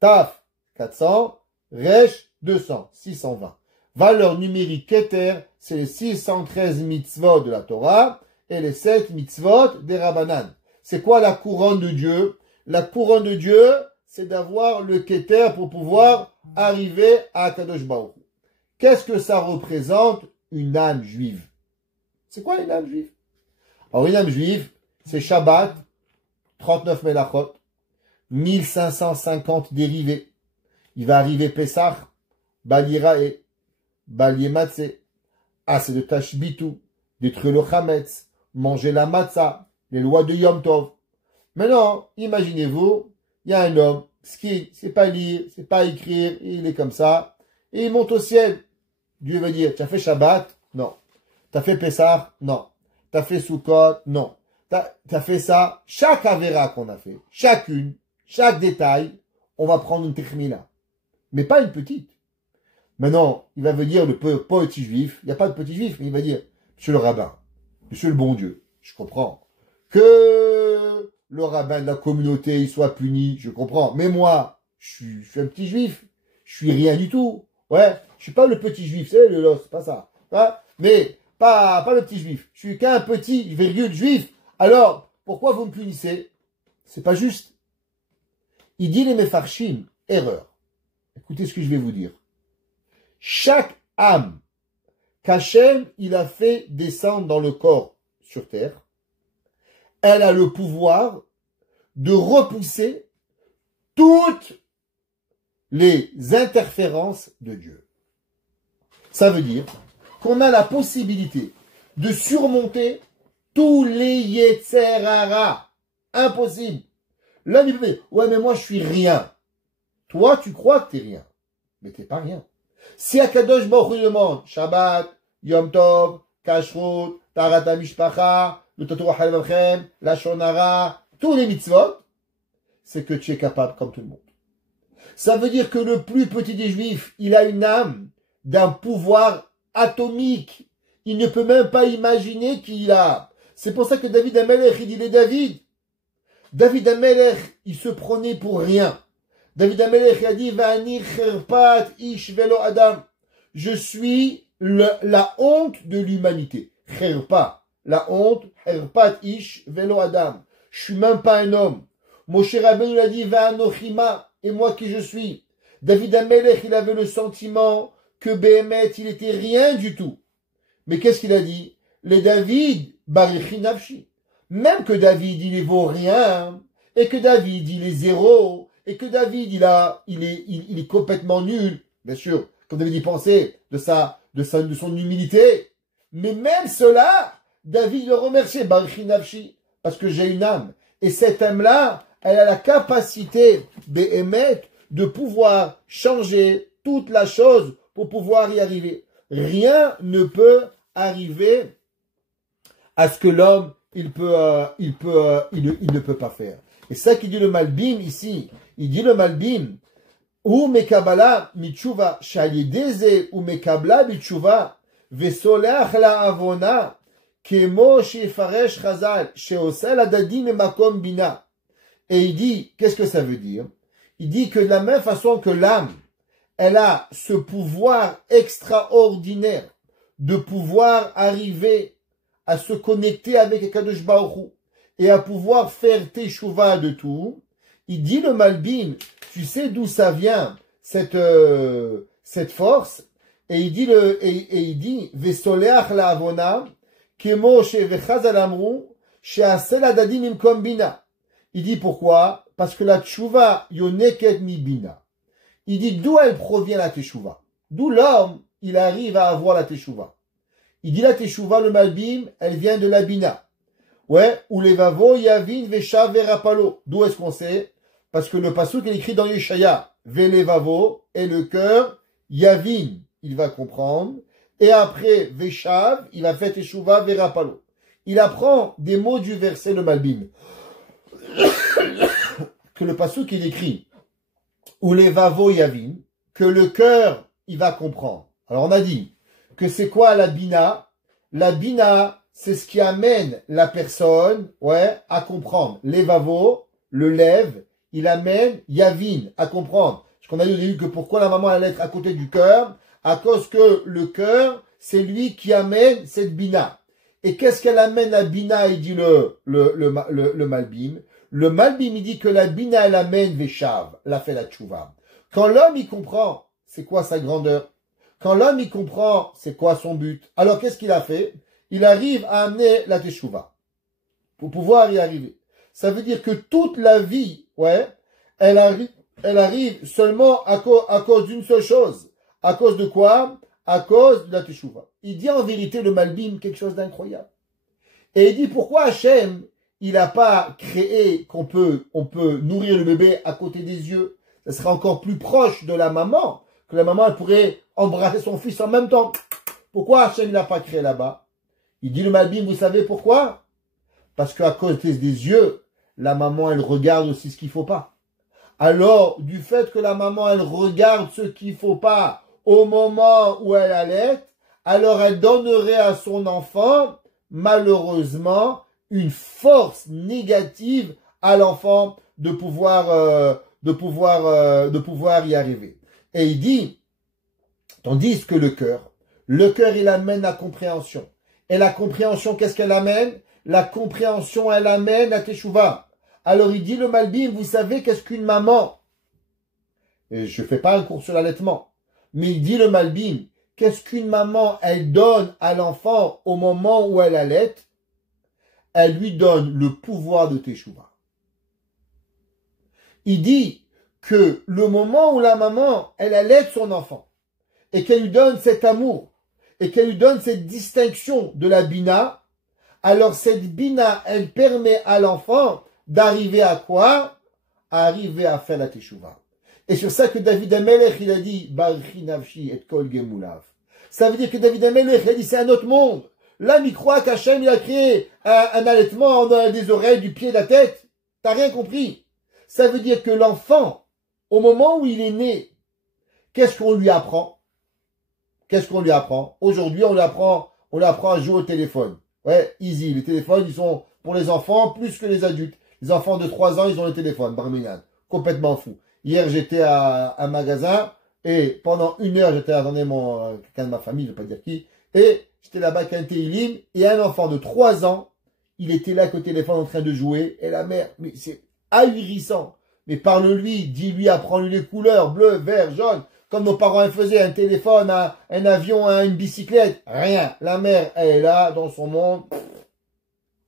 Taf, 400. Resh, 200. 620. Valeur numérique Keter, c'est les 613 mitzvot de la Torah et les 7 mitzvot des Rabbanan. C'est quoi la couronne de Dieu? La couronne de Dieu, c'est d'avoir le Keter pour pouvoir arriver à Kadosh Baruch Hu. Qu'est-ce que ça représente? Une âme juive. C'est quoi une âme juive? Alors une âme juive, c'est Shabbat, 39 Melachot, 1550 dérivés. Il va arriver Pessah, Balirae, Baliematse, assez de Tashbitu, détruire le Chametz, manger la matzah, les lois de Yom Tov. Maintenant, imaginez-vous, il y a un homme, qui sait pas lire, sait pas écrire, il est comme ça, et il monte au ciel. Dieu va dire, tu as fait Shabbat? Non. Tu as fait Pessah? Non. Tu as fait Sukkot? Non. Tu as fait ça? Chaque Avera qu'on a fait, chacune, chaque détail, on va prendre une techmina. Mais pas une petite. Maintenant, il va venir le petit juif, il n'y a pas de petit juif, mais il va dire, monsieur le rabbin, monsieur le bon Dieu, je comprends, que le rabbin de la communauté, il soit puni, je comprends, mais moi, je suis un petit juif, je suis rien du tout, ouais, je suis pas le petit juif, c'est le los, c'est pas ça, hein? Mais pas le petit juif, je suis qu'un petit, virgule, juif, alors, pourquoi vous me punissez? C'est pas juste. Il dit les mefarshim, erreur. Écoutez ce que je vais vous dire. Chaque âme qu'Hachem, il a fait descendre dans le corps sur terre, elle a le pouvoir de repousser toutes les interférences de Dieu. Ça veut dire qu'on a la possibilité de surmonter tous les Yetzer Hara. Impossible. L'homme, il peut dire, ouais, mais moi, je suis rien. Toi, tu crois que t'es rien. Mais t'es pas rien. Si Akadosh Baruch Hu demande Shabbat, Yom Tov, Kashrut, Tarat HaMishpacha, le Torah Halvachem, la Shonara, tous les mitzvot, c'est que tu es capable comme tout le monde. Ça veut dire que le plus petit des juifs, il a une âme d'un pouvoir atomique. Il ne peut même pas imaginer qu'il a. C'est pour ça que David Amelech, il dit les David. David Amelech, il se prenait pour rien. David Amelech a dit, Vani cherpat ish velo adam. Je suis la honte de l'humanité. Cherpa, la honte, cherpat ish velo adam. Je suis même pas un homme. Moshe Rabbeinu a dit, Va'anochima, et moi qui je suis. David Amelech, il avait le sentiment que Béhémet, il était rien du tout. Mais qu'est-ce qu'il a dit? Les David, Barichi Nafshi. Même que David, il ne vaut rien, et que David, il est zéro, et que David, il est complètement nul. Bien sûr, comme David y pensait de son humilité. Mais même cela, David le remerciait, Barichi Nafshi, parce que j'ai une âme. Et cette âme-là, elle a la capacité, Béhémet, de pouvoir changer toute la chose pour pouvoir y arriver. Rien ne peut arriver à ce que l'homme, il ne peut pas faire. Et ça qui dit le Malbim ici, il dit le Malbim, ou mekabala michuva, shalideze ou mekabla michuva, Vesolach la avona, kemo shefaresh chazal, sheosel adadim et makom bina. Et il dit, qu'est-ce que ça veut dire? Il dit que de la même façon que l'âme, elle a ce pouvoir extraordinaire de pouvoir arriver à se connecter avec Akadosh Baruch Hu et à pouvoir faire teshuva de tout. Il dit le Malbim, tu sais d'où ça vient cette force? Et il dit Vesoleach la avona kemo shevechazal amru sheasel adadim imkom bina. Il dit pourquoi? Parce que la teshuva yoneket mi bina. Il dit d'où elle provient la teshuva. D'où l'homme, il arrive à avoir la teshuva. Il dit la teshuva, le Malbim, elle vient de la bina. Ouais, ou les vavo yavin veshav verapalo. D'où est-ce qu'on sait? Parce que le pasuk est écrit dans Yeshaya. Velevavo, et le cœur, yavin, il va comprendre. Et après, veshav, il va faire teshuva verapalo. Il apprend des mots du verset, le Malbim. Que le pasuk est écrit. Ou les vavo yavin, que le cœur, il va comprendre. Alors on a dit que c'est quoi la bina? La bina, c'est ce qui amène la personne, à comprendre. Les vavo, le lève, il amène yavin, à comprendre. Parce qu'on a dit au début que pourquoi la maman allait être à côté du cœur? À cause que le cœur, c'est lui qui amène cette bina. Et qu'est-ce qu'elle amène la bina? Il dit le Malbim. Le Malbim, il dit que la bina, elle amène Veshav, la fait la tchouva. Quand l'homme, il comprend, c'est quoi sa grandeur? Quand l'homme, il comprend, c'est quoi son but? Alors, qu'est-ce qu'il a fait? Il arrive à amener la teshuva. Pour pouvoir y arriver. Ça veut dire que toute la vie, elle arrive seulement à cause d'une seule chose. À cause de quoi? À cause de la teshuva. Il dit en vérité, le Malbim, quelque chose d'incroyable. Et il dit pourquoi Hachem, il n'a pas créé on peut nourrir le bébé à côté des yeux. Ça serait encore plus proche de la maman, que la maman elle pourrait embrasser son fils en même temps. Pourquoi Hachem ne l'a pas créé là-bas? Il dit le Malbim, vous savez pourquoi? Parce qu'à cause des yeux, la maman elle regarde aussi ce qu'il ne faut pas. Alors, du fait que la maman elle regarde ce qu'il ne faut pas au moment où elle allait, alors elle donnerait à son enfant, malheureusement, une force négative à l'enfant de pouvoir y arriver. Et il dit, tandis que le cœur, il amène la compréhension. Et la compréhension, qu'est-ce qu'elle amène? La compréhension, elle amène la teshuva. Alors il dit le Malbim, vous savez qu'est-ce qu'une maman? Et je fais pas un cours sur l'allaitement. Mais il dit le Malbim, qu'est-ce qu'une maman, elle donne à l'enfant au moment où elle allait? Elle lui donne le pouvoir de teshuva. Il dit que le moment où la maman, elle allait son enfant, et qu'elle lui donne cet amour, et qu'elle lui donne cette distinction de la bina, alors cette bina, elle permet à l'enfant d'arriver à quoi? À arriver à faire la teshuva. Et sur ça que David Amelech, il a dit, Barchi nafshi et kol gemulav. Ça veut dire que David Amelech, il a dit, c'est un autre monde. L'âme, il croit qu'Hachem, il a créé un allaitement des oreilles, du pied, de la tête. T'as rien compris. Ça veut dire que l'enfant, au moment où il est né, qu'est-ce qu'on lui apprend? Qu'est-ce qu'on lui apprend? Aujourd'hui, on lui apprend à jouer au téléphone. Ouais, easy. Les téléphones, ils sont pour les enfants plus que les adultes. Les enfants de 3 ans, ils ont le téléphone. Barminan. Complètement fou. Hier, j'étais à un magasin et pendant 1 heure, j'attendais quelqu'un de ma famille, je ne vais pas dire qui, et j'étais là-bas avec un télim et un enfant de 3 ans, il était là avec le téléphone en train de jouer et la mère, mais c'est ahurissant. Mais parle-lui, dis-lui, apprends-lui les couleurs, bleu, vert, jaune, comme nos parents faisaient, un téléphone, un avion, une bicyclette, rien. La mère, elle est là, dans son monde,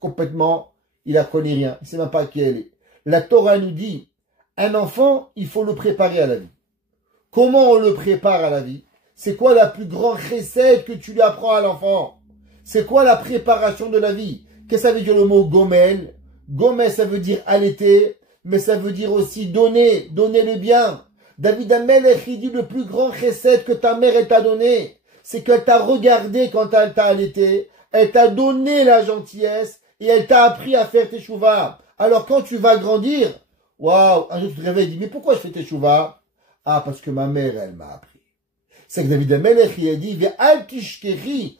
complètement, il la connaît rien, il ne sait même pas qui elle est. La Torah nous dit, un enfant, il faut le préparer à la vie. Comment on le prépare à la vie? C'est quoi la plus grande recette que tu lui apprends à l'enfant? C'est quoi la préparation de la vie? Qu'est-ce que ça veut dire le mot gomel? Gomel, ça veut dire allaiter, mais ça veut dire aussi donner le bien. David Amelech, il dit le plus grand recette que ta mère elle t'a donné, c'est qu'elle t'a regardé quand elle t'a allaité, elle t'a donné la gentillesse et elle t'a appris à faire tes chouvas. Alors quand tu vas grandir, waouh, un jour tu te réveilles et dis mais pourquoi je fais tes chouvas? Ah, parce que ma mère, elle m'a appris. c'est que David Amelech, il a dit, Ve'al tishkeri,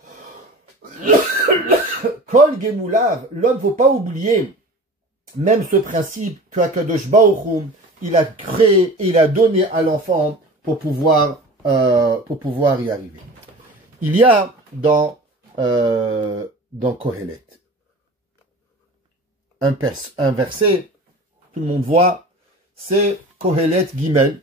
kol gemulav, l'homme ne faut pas oublier, même ce principe que Akadosh Baruch Hu, il a créé et il a donné à l'enfant pour pouvoir y arriver. Il y a dans Kohelet un verset, tout le monde voit, c'est Kohelet Gimel,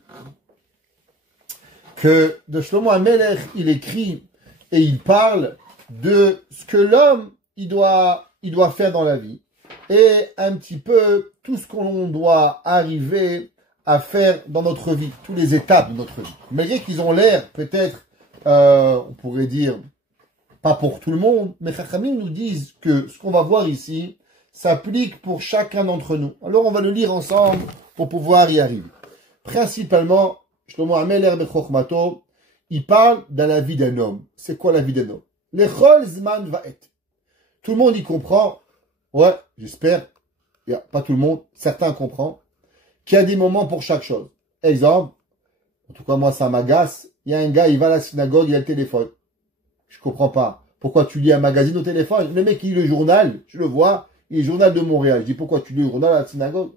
que de Shlomo HaMelech, il écrit et il parle de ce que l'homme, il doit faire dans la vie, et un petit peu tout ce qu'on doit arriver à faire dans notre vie, toutes les étapes de notre vie. Malgré qu'ils ont l'air, peut-être, on pourrait dire, pas pour tout le monde, mais Chachamim nous disent que ce qu'on va voir ici s'applique pour chacun d'entre nous. Alors on va le lire ensemble pour pouvoir y arriver. Principalement, Shlomo HaMelech Bechokmato, il parle de la vie d'un homme. C'est quoi la vie d'un homme? L'echol zman va'et. Tout le monde y comprend. Ouais, j'espère. Pas tout le monde, certains comprennent qu'il y a des moments pour chaque chose. Exemple, en tout cas moi ça m'agace, il y a un gars, il va à la synagogue, il a le téléphone. Je comprends pas. Pourquoi tu lis un magazine au téléphone? Le mec il lit le journal, je le vois, il est le journal de Montréal. Je dis pourquoi tu lis le journal à la synagogue?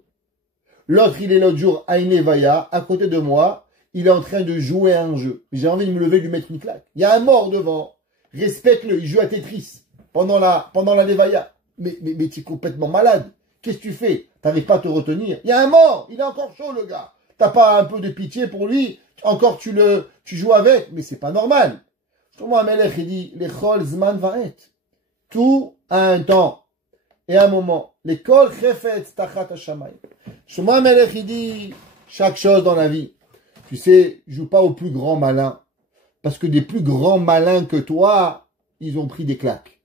L'autre il est l'autre jour à Inevaya, à côté de moi, il est en train de jouer à un jeu. J'ai envie de me lever et de lui mettre une claque. Il y a un mort devant, respecte-le, il joue à Tetris pendant la Levaya. Mais tu es complètement malade. Qu'est-ce que tu fais? T'arrives pas à te retenir. Il y a un mort. Il est encore chaud, le gars. T'as pas un peu de pitié pour lui? Encore tu joues avec? Mais c'est pas normal. Shlomo HaMelech, il dit, l'echol zman va'et. Tout a un temps et un moment. L'ekol chefetz tachat hashamayim. Shlomo HaMelech, il dit, chaque chose dans la vie. Tu sais, joue pas au plus grand malin. Parce que des plus grands malins que toi, ils ont pris des claques.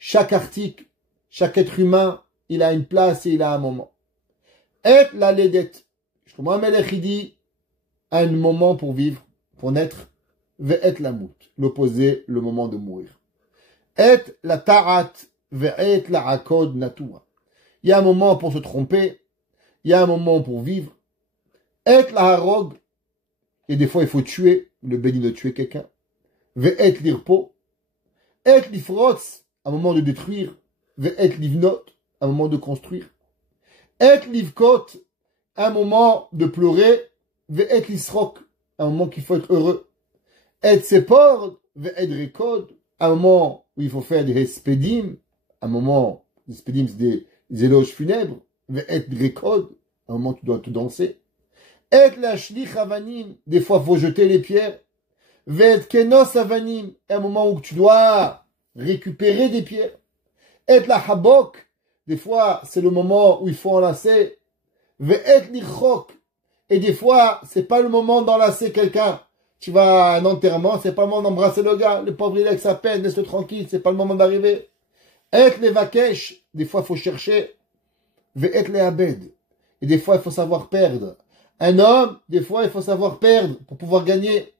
Chaque article, chaque être humain, il a une place et il a un moment. Et la ledette. Shlomo HaMelech, il dit, un moment pour vivre, pour naître. Ve'et la mout. L'opposé, le moment de mourir. Et la ta'at. Ve'et la akod natua. Il y a un moment pour se tromper. Il y a un moment pour vivre. Et la harog. Et des fois, il faut tuer. Le béni de tuer quelqu'un. Ve'et l'irpo. Et l'ifrotz. Un moment de détruire. Ve'et livnot. Un moment de construire. Et livkot. Un moment de pleurer. Ve'et l'isrok. Un moment qu'il faut être heureux. Et sepor. Ve'et rekod. Un moment où il faut faire des hespedim. Un moment, les hespedim, c'est des éloges funèbres. Ve'et rekod. Un moment où tu dois te danser. Et la shlich avanim. Des fois, il faut jeter les pierres. Ve'et kenos avanim. Un moment où tu dois récupérer des pierres. Et la habok. Des fois, c'est le moment où il faut enlacer. Ve'et lichok. Et des fois, c'est pas le moment d'enlacer quelqu'un. Tu vas à un enterrement, c'est pas le moment d'embrasser le gars. Le pauvre, il est avec sa peine, laisse-le tranquille, c'est pas le moment d'arriver. Et les vakesh. Des fois, il faut chercher. Ve'et les abed. Et des fois, il faut savoir perdre. Un homme, des fois, il faut savoir perdre pour pouvoir gagner.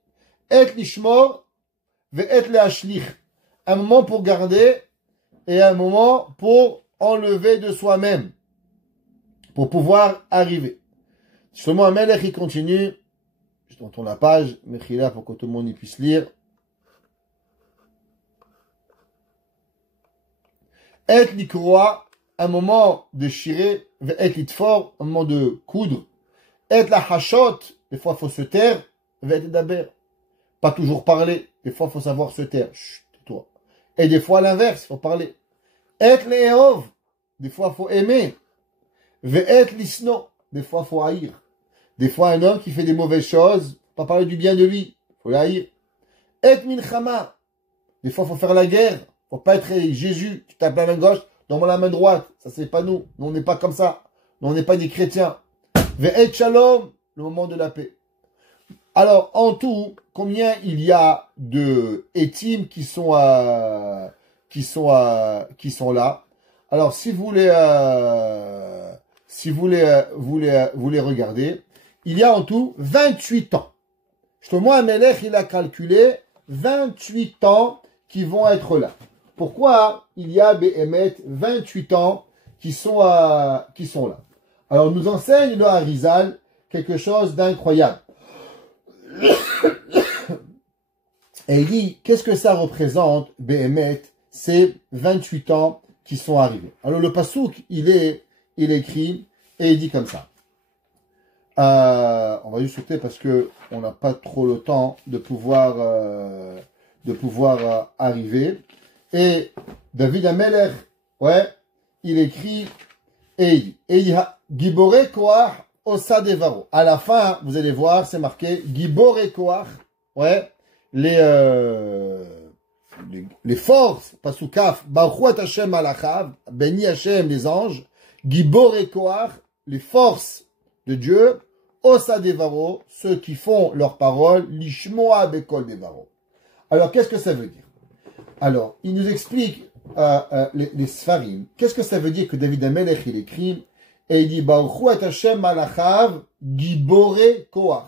Et l'ishmor. Ve'et les ashlich. Un moment pour garder et un moment pour enlever de soi-même. Pour pouvoir arriver. Shlomo HaMelech, il continue. Je te retourne la page. Mechila pour que tout le monde y puisse lire. Et l'ikroa, un moment de chirer. Et l'itfor, un moment de coudre. Et la hachot, des fois il faut se taire. Et daber, pas toujours parler. Des fois il faut savoir se taire. Chut, tais-toi. Et des fois l'inverse, il faut parler. Et l'eov, des fois il faut aimer. Et l'isno, des fois il faut haïr. Des fois un homme qui fait des mauvaises choses, pas parler du bien de lui, il faut l'haïr. Et milchama, des fois il faut faire la guerre. Faut pas être Jésus, tu tapes la main gauche, donne-moi la main droite. Ça c'est pas nous. Nous on n'est pas comme ça. Nous on n'est pas des chrétiens. Ve'et shalom, le moment de la paix. Alors en tout, combien il y a de étimes qui sont là? Alors si vous les regardez, il y a en tout 28 ans. Shlomo HaMelech, il a calculé 28 ans qui vont être là. Pourquoi il y a Béhémet 28 ans qui sont là? Alors, nous enseigne le Harizal quelque chose d'incroyable. Et il dit, qu'est-ce que ça représente, Behemet, ces 28 ans qui sont arrivés. Alors le pasouk, il est écrit, et il dit comme ça. On va juste sauter parce que on n'a pas trop le temps de pouvoir arriver. Et David Amelech, ouais, il écrit, et il dit, Gibore Koach Osa Devaro. À la fin, vous allez voir, c'est marqué Gibore Koach, ouais, les forces, Pasukaf, Baruch Hashem Malachav, béni Hashem les anges, Gibor et Koach, les forces de Dieu, Osa Devaro, ceux qui font leur parole, Lishmoa Bekol Devaro. Alors, qu'est-ce que ça veut dire? Alors, il nous explique les Sfarim. Qu'est-ce que ça veut dire que David Amelech, il écrit, et il dit, Baruch Hashem Malachav, Gibor et Koach.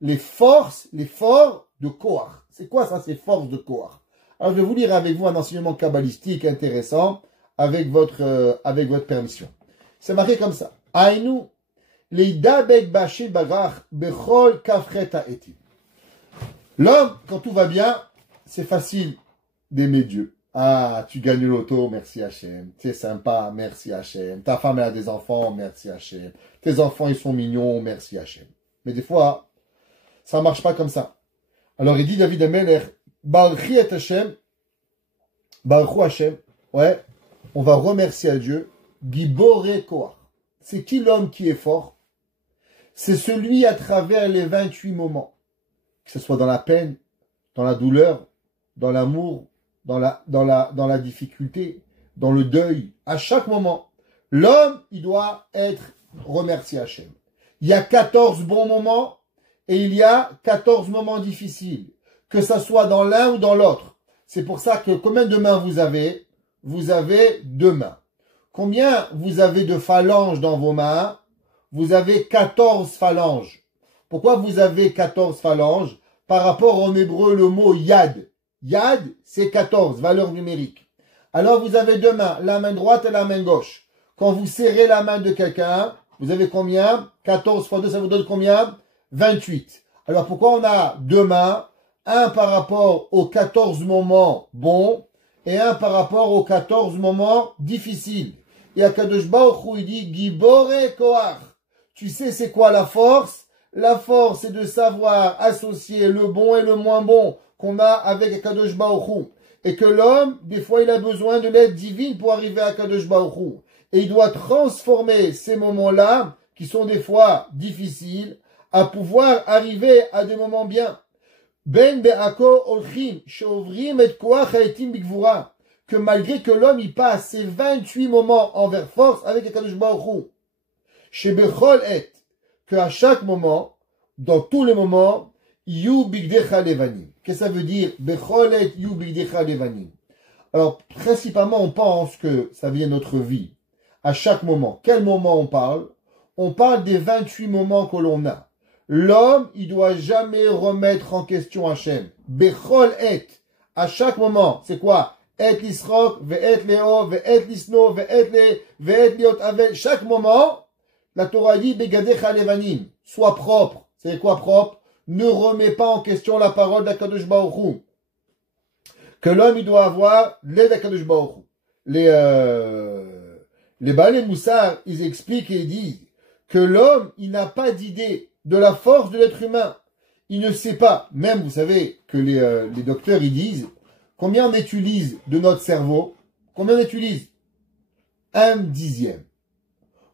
Les forces, les forts de Koach. C'est quoi ça, ces forces de Koach? Alors, je vais vous lire avec vous un enseignement kabbalistique intéressant avec votre permission. C'est marqué comme ça. Aïnou, leïda bek bashir bagach bechol kafret ha'etim. L'homme, quand tout va bien, c'est facile d'aimer Dieu. Ah, tu gagnes l'auto, merci Hachem. C'est sympa, merci Hachem. Ta femme elle a des enfants, merci Hachem. Tes enfants, ils sont mignons, merci Hachem. Mais des fois, ça ne marche pas comme ça. Alors, il dit David Amelech, Baruch Hashem, Baruch Hashem, ouais, on va remercier à Dieu, Gibor Koach. C'est qui l'homme qui est fort? C'est celui à travers les 28 moments, que ce soit dans la peine, dans la douleur, dans l'amour, dans la difficulté, dans le deuil, à chaque moment. L'homme, il doit être remercié à Hachem. Il y a 14 bons moments et il y a 14 moments difficiles, que ça soit dans l'un ou dans l'autre. C'est pour ça que combien de mains vous avez? Vous avez 2 mains. Combien vous avez de phalanges dans vos mains? Vous avez 14 phalanges. Pourquoi vous avez 14 phalanges? Par rapport en hébreu, le mot yad. Yad, c'est 14, valeur numérique. Alors vous avez 2 mains, la main droite et la main gauche. Quand vous serrez la main de quelqu'un, vous avez combien? 14 fois 2, ça vous donne combien? 28. Alors pourquoi on a 2 mains? Un par rapport aux 14 moments bons et un par rapport aux 14 moments difficiles. Et Akadosh Baruch Hu, il dit Gibor Koach. Tu sais c'est quoi la force? La force, c'est de savoir associer le bon et le moins bon qu'on a avec Akadosh Baruch Hu. Et que l'homme, des fois, il a besoin de l'aide divine pour arriver à Akadosh Baruch Hu. Et il doit transformer ces moments-là, qui sont des fois difficiles, à pouvoir arriver à des moments bien. Ben be'ako olchim, she'ovrim et koach ha'etim bigvura. Que malgré que l'homme, il passe ses 28 moments envers force avec Akadosh Baruch Hu. Shebechol et, que à chaque moment, dans tous les moments, yu bigdecha levanim. Qu'est-ce que ça veut dire? Bechol et yu bigdecha levanim. Alors, principalement, on pense que ça vient de notre vie. À chaque moment. Quel moment on parle? On parle des 28 moments que l'on a. L'homme, il doit jamais remettre en question Hachem. Bechol et. À chaque moment. C'est quoi? Et l'isrok, ve'et leo, ve'et lisno, ve'et liot avel. Chaque moment, la Torah dit, begadecha levanim. Sois propre. C'est quoi propre? Ne remets pas en question la parole d'Akadosh Baruch Hu. Que l'homme, il doit avoir l'aide d'Akadosh Baruch Hu. Les Baalei Moussar, ils expliquent et ils disent que l'homme, il n'a pas d'idée de la force de l'être humain. Il ne sait pas. Même, vous savez, que les docteurs, ils disent combien on utilise de notre cerveau? Combien on utilise? 1/10.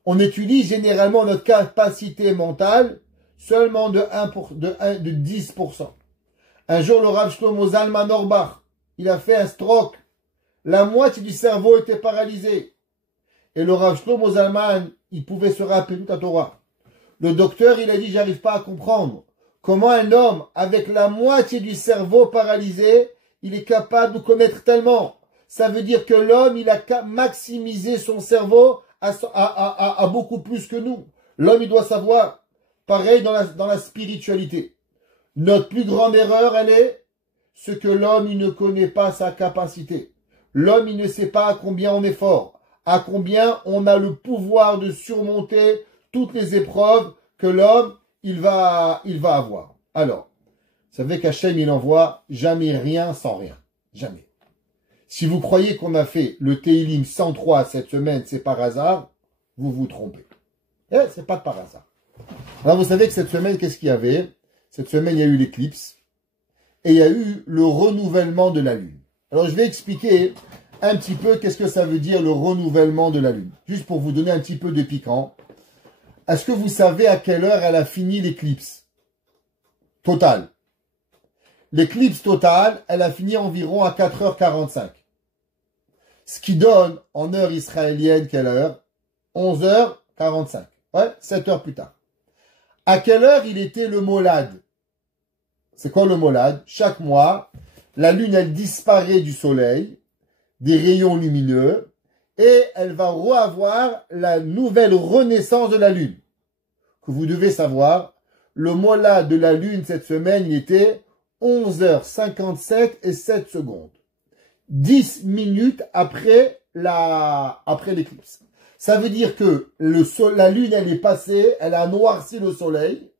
On utilise généralement notre capacité mentale seulement de 10%. Un jour, le Rav Shlomo Zalman Auerbach, il a fait un stroke. La moitié du cerveau était paralysée. Et le Rav Shlomo Zalman, il pouvait se rappeler toute la Torah. Le docteur, il a dit, j'arrive pas à comprendre comment un homme avec la moitié du cerveau paralysé, il est capable de connaître tellement. Ça veut dire que l'homme, il a maximisé son cerveau à beaucoup plus que nous. L'homme, il doit savoir. Pareil dans la spiritualité. Notre plus grande erreur, elle est ce que l'homme, il ne connaît pas sa capacité. L'homme, il ne sait pas à combien on est fort, à combien on a le pouvoir de surmonter toutes les épreuves que l'homme, il va avoir. Alors, savez qu'Hachem, il n'envoie jamais rien sans rien. Jamais. Si vous croyez qu'on a fait le Teilim 103 cette semaine, c'est par hasard, vous vous trompez. Eh, c'est pas par hasard. Alors vous savez que cette semaine, qu'est-ce qu'il y avait? Cette semaine, il y a eu l'éclipse. Et il y a eu le renouvellement de la Lune. Alors je vais expliquer un petit peu qu'est-ce que ça veut dire le renouvellement de la Lune. Juste pour vous donner un petit peu de piquant. Est-ce que vous savez à quelle heure elle a fini l'éclipse totale? L'éclipse totale, elle a fini environ à 4h45. Ce qui donne en heure israélienne quelle heure? 11h45. Ouais, 7 heures plus tard. À quelle heure il était le Molad? C'est quoi le Molad? Chaque mois, la Lune, elle disparaît du Soleil, des rayons lumineux, et elle va reavoir la nouvelle renaissance de la Lune. Que vous devez savoir, le Molad de la Lune cette semaine, il était 11h57 et 7 secondes. 10 minutes après l'éclipse. Ça veut dire que la Lune, elle est passée, elle a noirci le Soleil,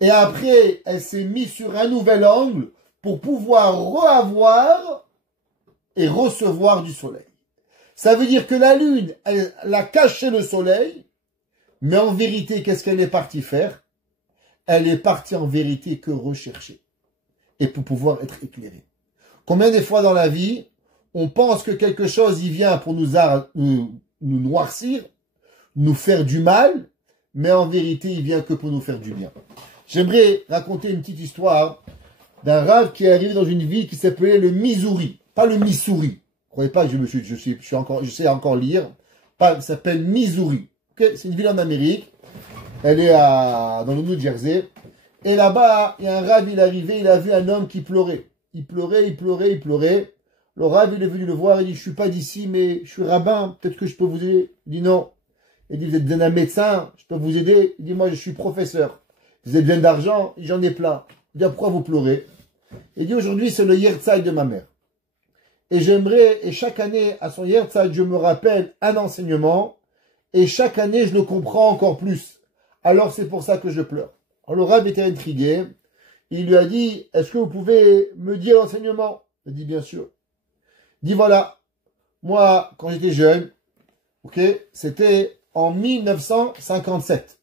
et après, elle s'est mise sur un nouvel angle pour pouvoir reavoir et recevoir du Soleil. Ça veut dire que la Lune, elle a caché le Soleil, mais en vérité, qu'est-ce qu'elle est partie faire? Elle est partie en vérité que rechercher, et pour pouvoir être éclairée. Combien de fois dans la vie, on pense que quelque chose y vient pour nous noircir, nous faire du mal, mais en vérité, il vient que pour nous faire du bien. J'aimerais raconter une petite histoire d'un rav qui est arrivé dans une ville qui s'appelait le Missouri, pas le Missouri. Ne croyez pas que je sais encore lire. Ça s'appelle Missouri. Okay, c'est une ville en Amérique. Elle est dans le New Jersey. Et là-bas, il y a un rav, il est arrivé, il a vu un homme qui pleurait. Il pleurait. Le rav, il est venu le voir, il dit, je suis pas d'ici, mais je suis rabbin, peut-être que je peux vous aider. Il dit non. Il dit, vous êtes un médecin, je peux vous aider. Il dit, moi, je suis professeur. Vous avez besoin d'argent? J'en ai plein. Il dit, pourquoi vous pleurez? Il dit, aujourd'hui, c'est le Yahrzeit de ma mère. Et et chaque année, à son Yahrzeit, je me rappelle un enseignement, et chaque année, je le comprends encore plus. Alors, c'est pour ça que je pleure. Alors, le rabbin était intrigué. Il lui a dit, est-ce que vous pouvez me dire l'enseignement? Il dit, bien sûr. Il dit, voilà, moi, quand j'étais jeune, c'était en 1957.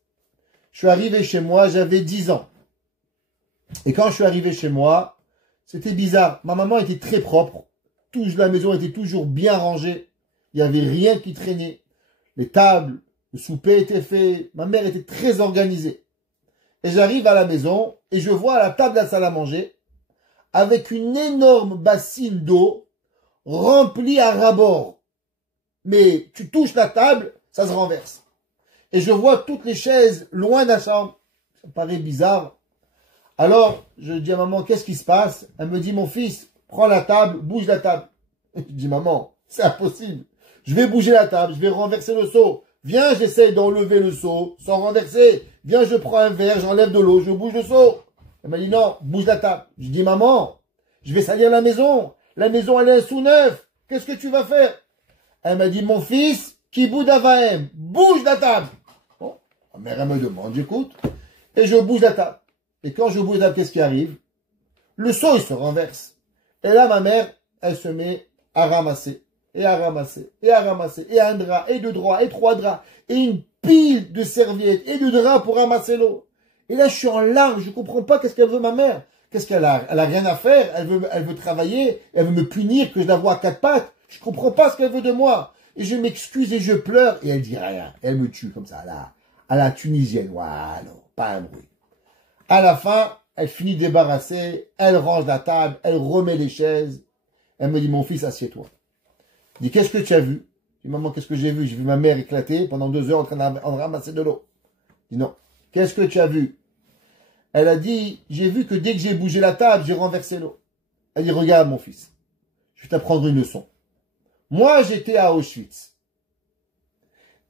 Je suis arrivé chez moi, j'avais 10 ans. Et quand je suis arrivé chez moi, c'était bizarre. Ma maman était très propre. Toute la maison était toujours bien rangée. Il n'y avait rien qui traînait. Les tables, le souper était fait. Ma mère était très organisée. Et j'arrive à la maison et je vois à la table de la salle à manger avec une énorme bassine d'eau remplie à ras-bord. Mais tu touches la table, ça se renverse. Et je vois toutes les chaises loin de la chambre. Ça me paraît bizarre. Alors, je dis à maman, qu'est-ce qui se passe? Elle me dit, mon fils, prends la table, bouge la table. Je dis, maman, c'est impossible. Je vais bouger la table, je vais renverser le seau. Viens, j'essaye d'enlever le seau sans renverser. Viens, je prends un verre, j'enlève de l'eau, je bouge le seau. Elle m'a dit, non, bouge la table. Je dis, maman, je vais salir la maison. La maison, elle est sous neuf. Qu'est-ce que tu vas faire? Elle m'a dit, mon fils, Kibboud Avahem, bouge la table. Bon, ma mère, elle me demande, j'écoute. Et je bouge la table. Et quand je bouge la table, qu'est-ce qui arrive? Le seau, il se renverse. Et là, ma mère, elle se met à ramasser. Et à ramasser. Et à ramasser. Et un drap, et deux draps, et trois draps. Et une pile de serviettes et de draps pour ramasser l'eau. Et là, je suis en larmes. Je comprends pas qu'est-ce qu'elle veut, ma mère. Qu'est-ce qu'elle a? Elle a rien à faire. Elle veut travailler. Elle veut me punir, que je la vois à quatre pattes. Je comprends pas ce qu'elle veut de moi. Et je m'excuse et je pleure. Et elle dit rien. Elle me tue comme ça, à la tunisienne. Voilà. Pas un bruit. À la fin, elle finit débarrassée. Elle range la table. Elle remet les chaises. Elle me dit, mon fils, assieds-toi. Je dis, qu'est-ce que tu as vu? Je dis, maman, qu'est-ce que j'ai vu? J'ai vu ma mère éclater pendant 2 heures en train de ramasser de l'eau. Je dis, non. Qu'est-ce que tu as vu? Elle a dit, j'ai vu que dès que j'ai bougé la table, j'ai renversé l'eau. Elle dit, regarde, mon fils. Je vais t'apprendre une leçon. Moi, j'étais à Auschwitz.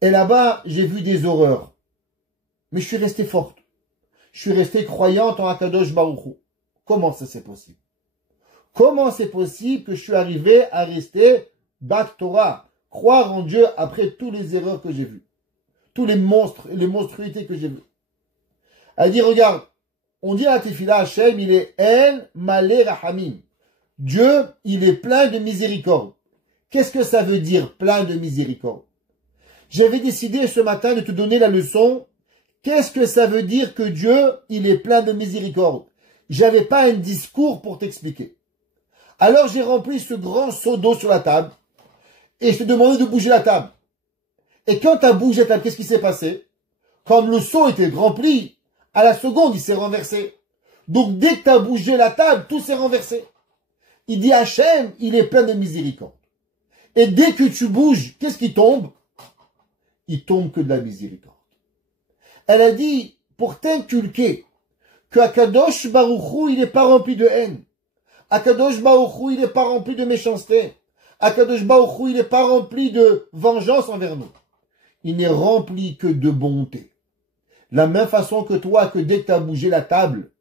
Et là-bas, j'ai vu des horreurs. Mais je suis restée forte. Je suis restée croyante en Akadosh Baruch Hu. Comment ça c'est possible? Comment c'est possible que je suis arrivé à rester Bat Torah, croire en Dieu après toutes les erreurs que j'ai vues, tous les monstres et les monstruosités que j'ai vues? Elle dit, regarde, On dit à la Tefila, Hachem, il est El Malé Rahamim. Dieu, il est plein de miséricorde. Qu'est-ce que ça veut dire, plein de miséricorde? J'avais décidé ce matin de te donner la leçon. Qu'est-ce que ça veut dire que Dieu, il est plein de miséricorde? J'avais pas un discours pour t'expliquer. Alors j'ai rempli ce grand seau d'eau sur la table et je t'ai demandé de bouger la table. Et quand tu as bougé la table, qu'est-ce qui s'est passé? Comme le seau était rempli, à la seconde, il s'est renversé. Donc dès que tu as bougé la table, tout s'est renversé. Il dit Hachem, il est plein de miséricorde. Et dès que tu bouges, qu'est-ce qui tombe? Il tombe que de la miséricorde. Elle a dit, pour t'inculquer, que Akadosh Baruch Hu, il n'est pas rempli de haine. Akadosh Baruch Hu, il n'est pas rempli de méchanceté. Akadosh Baruch Hu, il n'est pas rempli de vengeance envers nous. Il n'est rempli que de bonté. La même façon que toi, que dès que tu as bougé la table,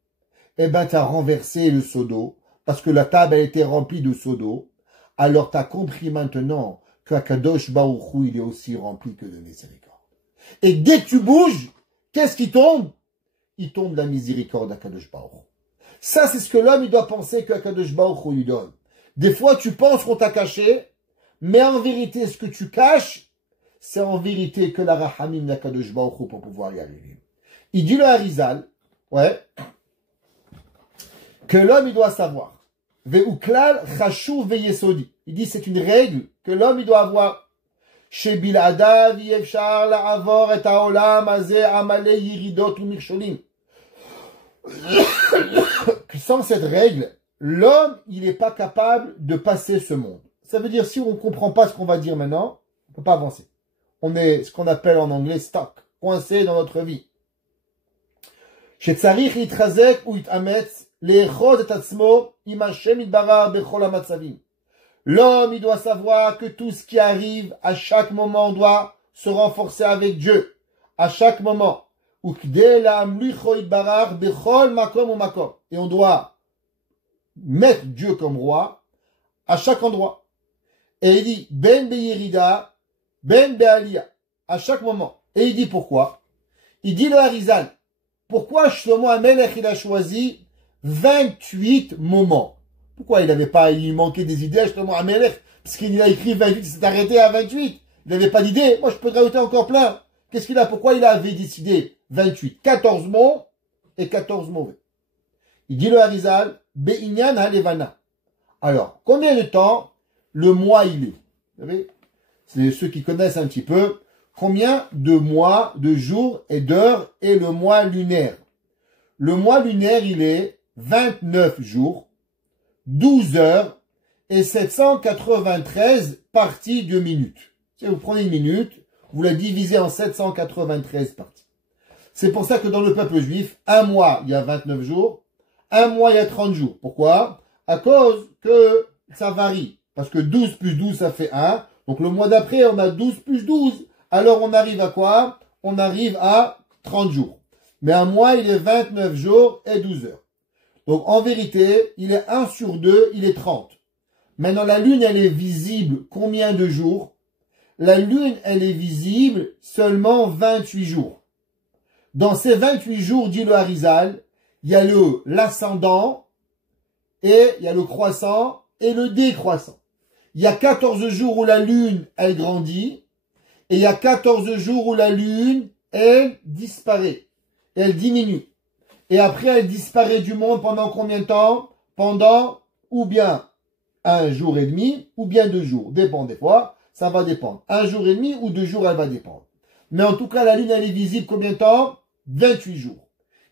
eh ben, tu as renversé le seau d'eau, parce que la table a été remplie de seau d'eau. Alors tu as compris maintenant que Akadosh Baruch Hu, il est aussi rempli que de miséricorde. Et dès que tu bouges, qu'est-ce qui tombe? Il tombe la miséricorde d'Akadosh Baruch Hu. Ça, c'est ce que l'homme, il doit penser qu'Akadosh Baruch Hu lui donne. Des fois, tu penses qu'on t'a caché, mais en vérité, ce que tu caches, c'est en vérité que la Rahamim d'Akadosh Baruch Hu pour pouvoir y arriver. Il dit le Harizal, ouais, que l'homme, il doit savoir. Ve'uklal chashuv ve'yesodi. Il dit, c'est une règle que l'homme, il doit avoir. Chez Biladav, yefshar la'avor et ha'olam azeh amale yiridot ou mirsholim. Sans cette règle, l'homme, il n'est pas capable de passer ce monde. Ça veut dire, si on ne comprend pas ce qu'on va dire maintenant, on ne peut pas avancer. On est ce qu'on appelle en anglais stuck, coincé dans notre vie. Chez Tzarich yitrazek ou yitametz, le'echod et atzmo, im Hashem yitbarar bechol hamatzavim. L'homme, il doit savoir que tout ce qui arrive, à chaque moment, on doit se renforcer avec Dieu. À chaque moment. Et on doit mettre Dieu comme roi à chaque endroit. Et il dit, ben beyerida, ben be'alia, à chaque moment. Et il dit pourquoi? Il dit le Harizal, pourquoi Shlomo HaMelech il a choisi 28 moments? Pourquoi il lui manquait des idées à Shlomo HaMelech? Parce qu'il a écrit 28, il s'est arrêté à 28. Il n'avait pas d'idées. Moi, je peux rajouter encore plein. Qu'est-ce qu'il a? Pourquoi il avait décidé 28? 14 mots et 14 mauvais. Il dit le Harizal, Be'inyan halevana. Alors, combien de temps le mois il est? Vous savez, c'est ceux qui connaissent un petit peu. Combien de mois, de jours et d'heures est le mois lunaire? Le mois lunaire, il est 29 jours, 12 heures et 793 parties de minutes. Si vous prenez une minute, vous la divisez en 793 parties. C'est pour ça que dans le peuple juif, un mois, il y a 29 jours, un mois, il y a 30 jours. Pourquoi? À cause que ça varie. Parce que 12 plus 12, ça fait 1. Donc le mois d'après, on a 12 plus 12. Alors on arrive à quoi? On arrive à 30 jours. Mais un mois, il est 29 jours et 12 heures. Donc en vérité, il est 1 sur 2, il est 30. Maintenant, la lune, elle est visible combien de jours? La lune, elle est visible seulement 28 jours. Dans ces 28 jours, dit le Harizal, il y a l'ascendant, et il y a le croissant, et le décroissant. Il y a 14 jours où la lune, elle grandit, et il y a 14 jours où la lune, elle disparaît, elle diminue. Et après, elle disparaît du monde pendant combien de temps? Pendant, ou bien 1 jour et demi, ou bien 2 jours. Dépend des fois, ça va dépendre. 1 jour et demi ou 2 jours, elle va dépendre. Mais en tout cas, la lune, elle est visible combien de temps? 28 jours.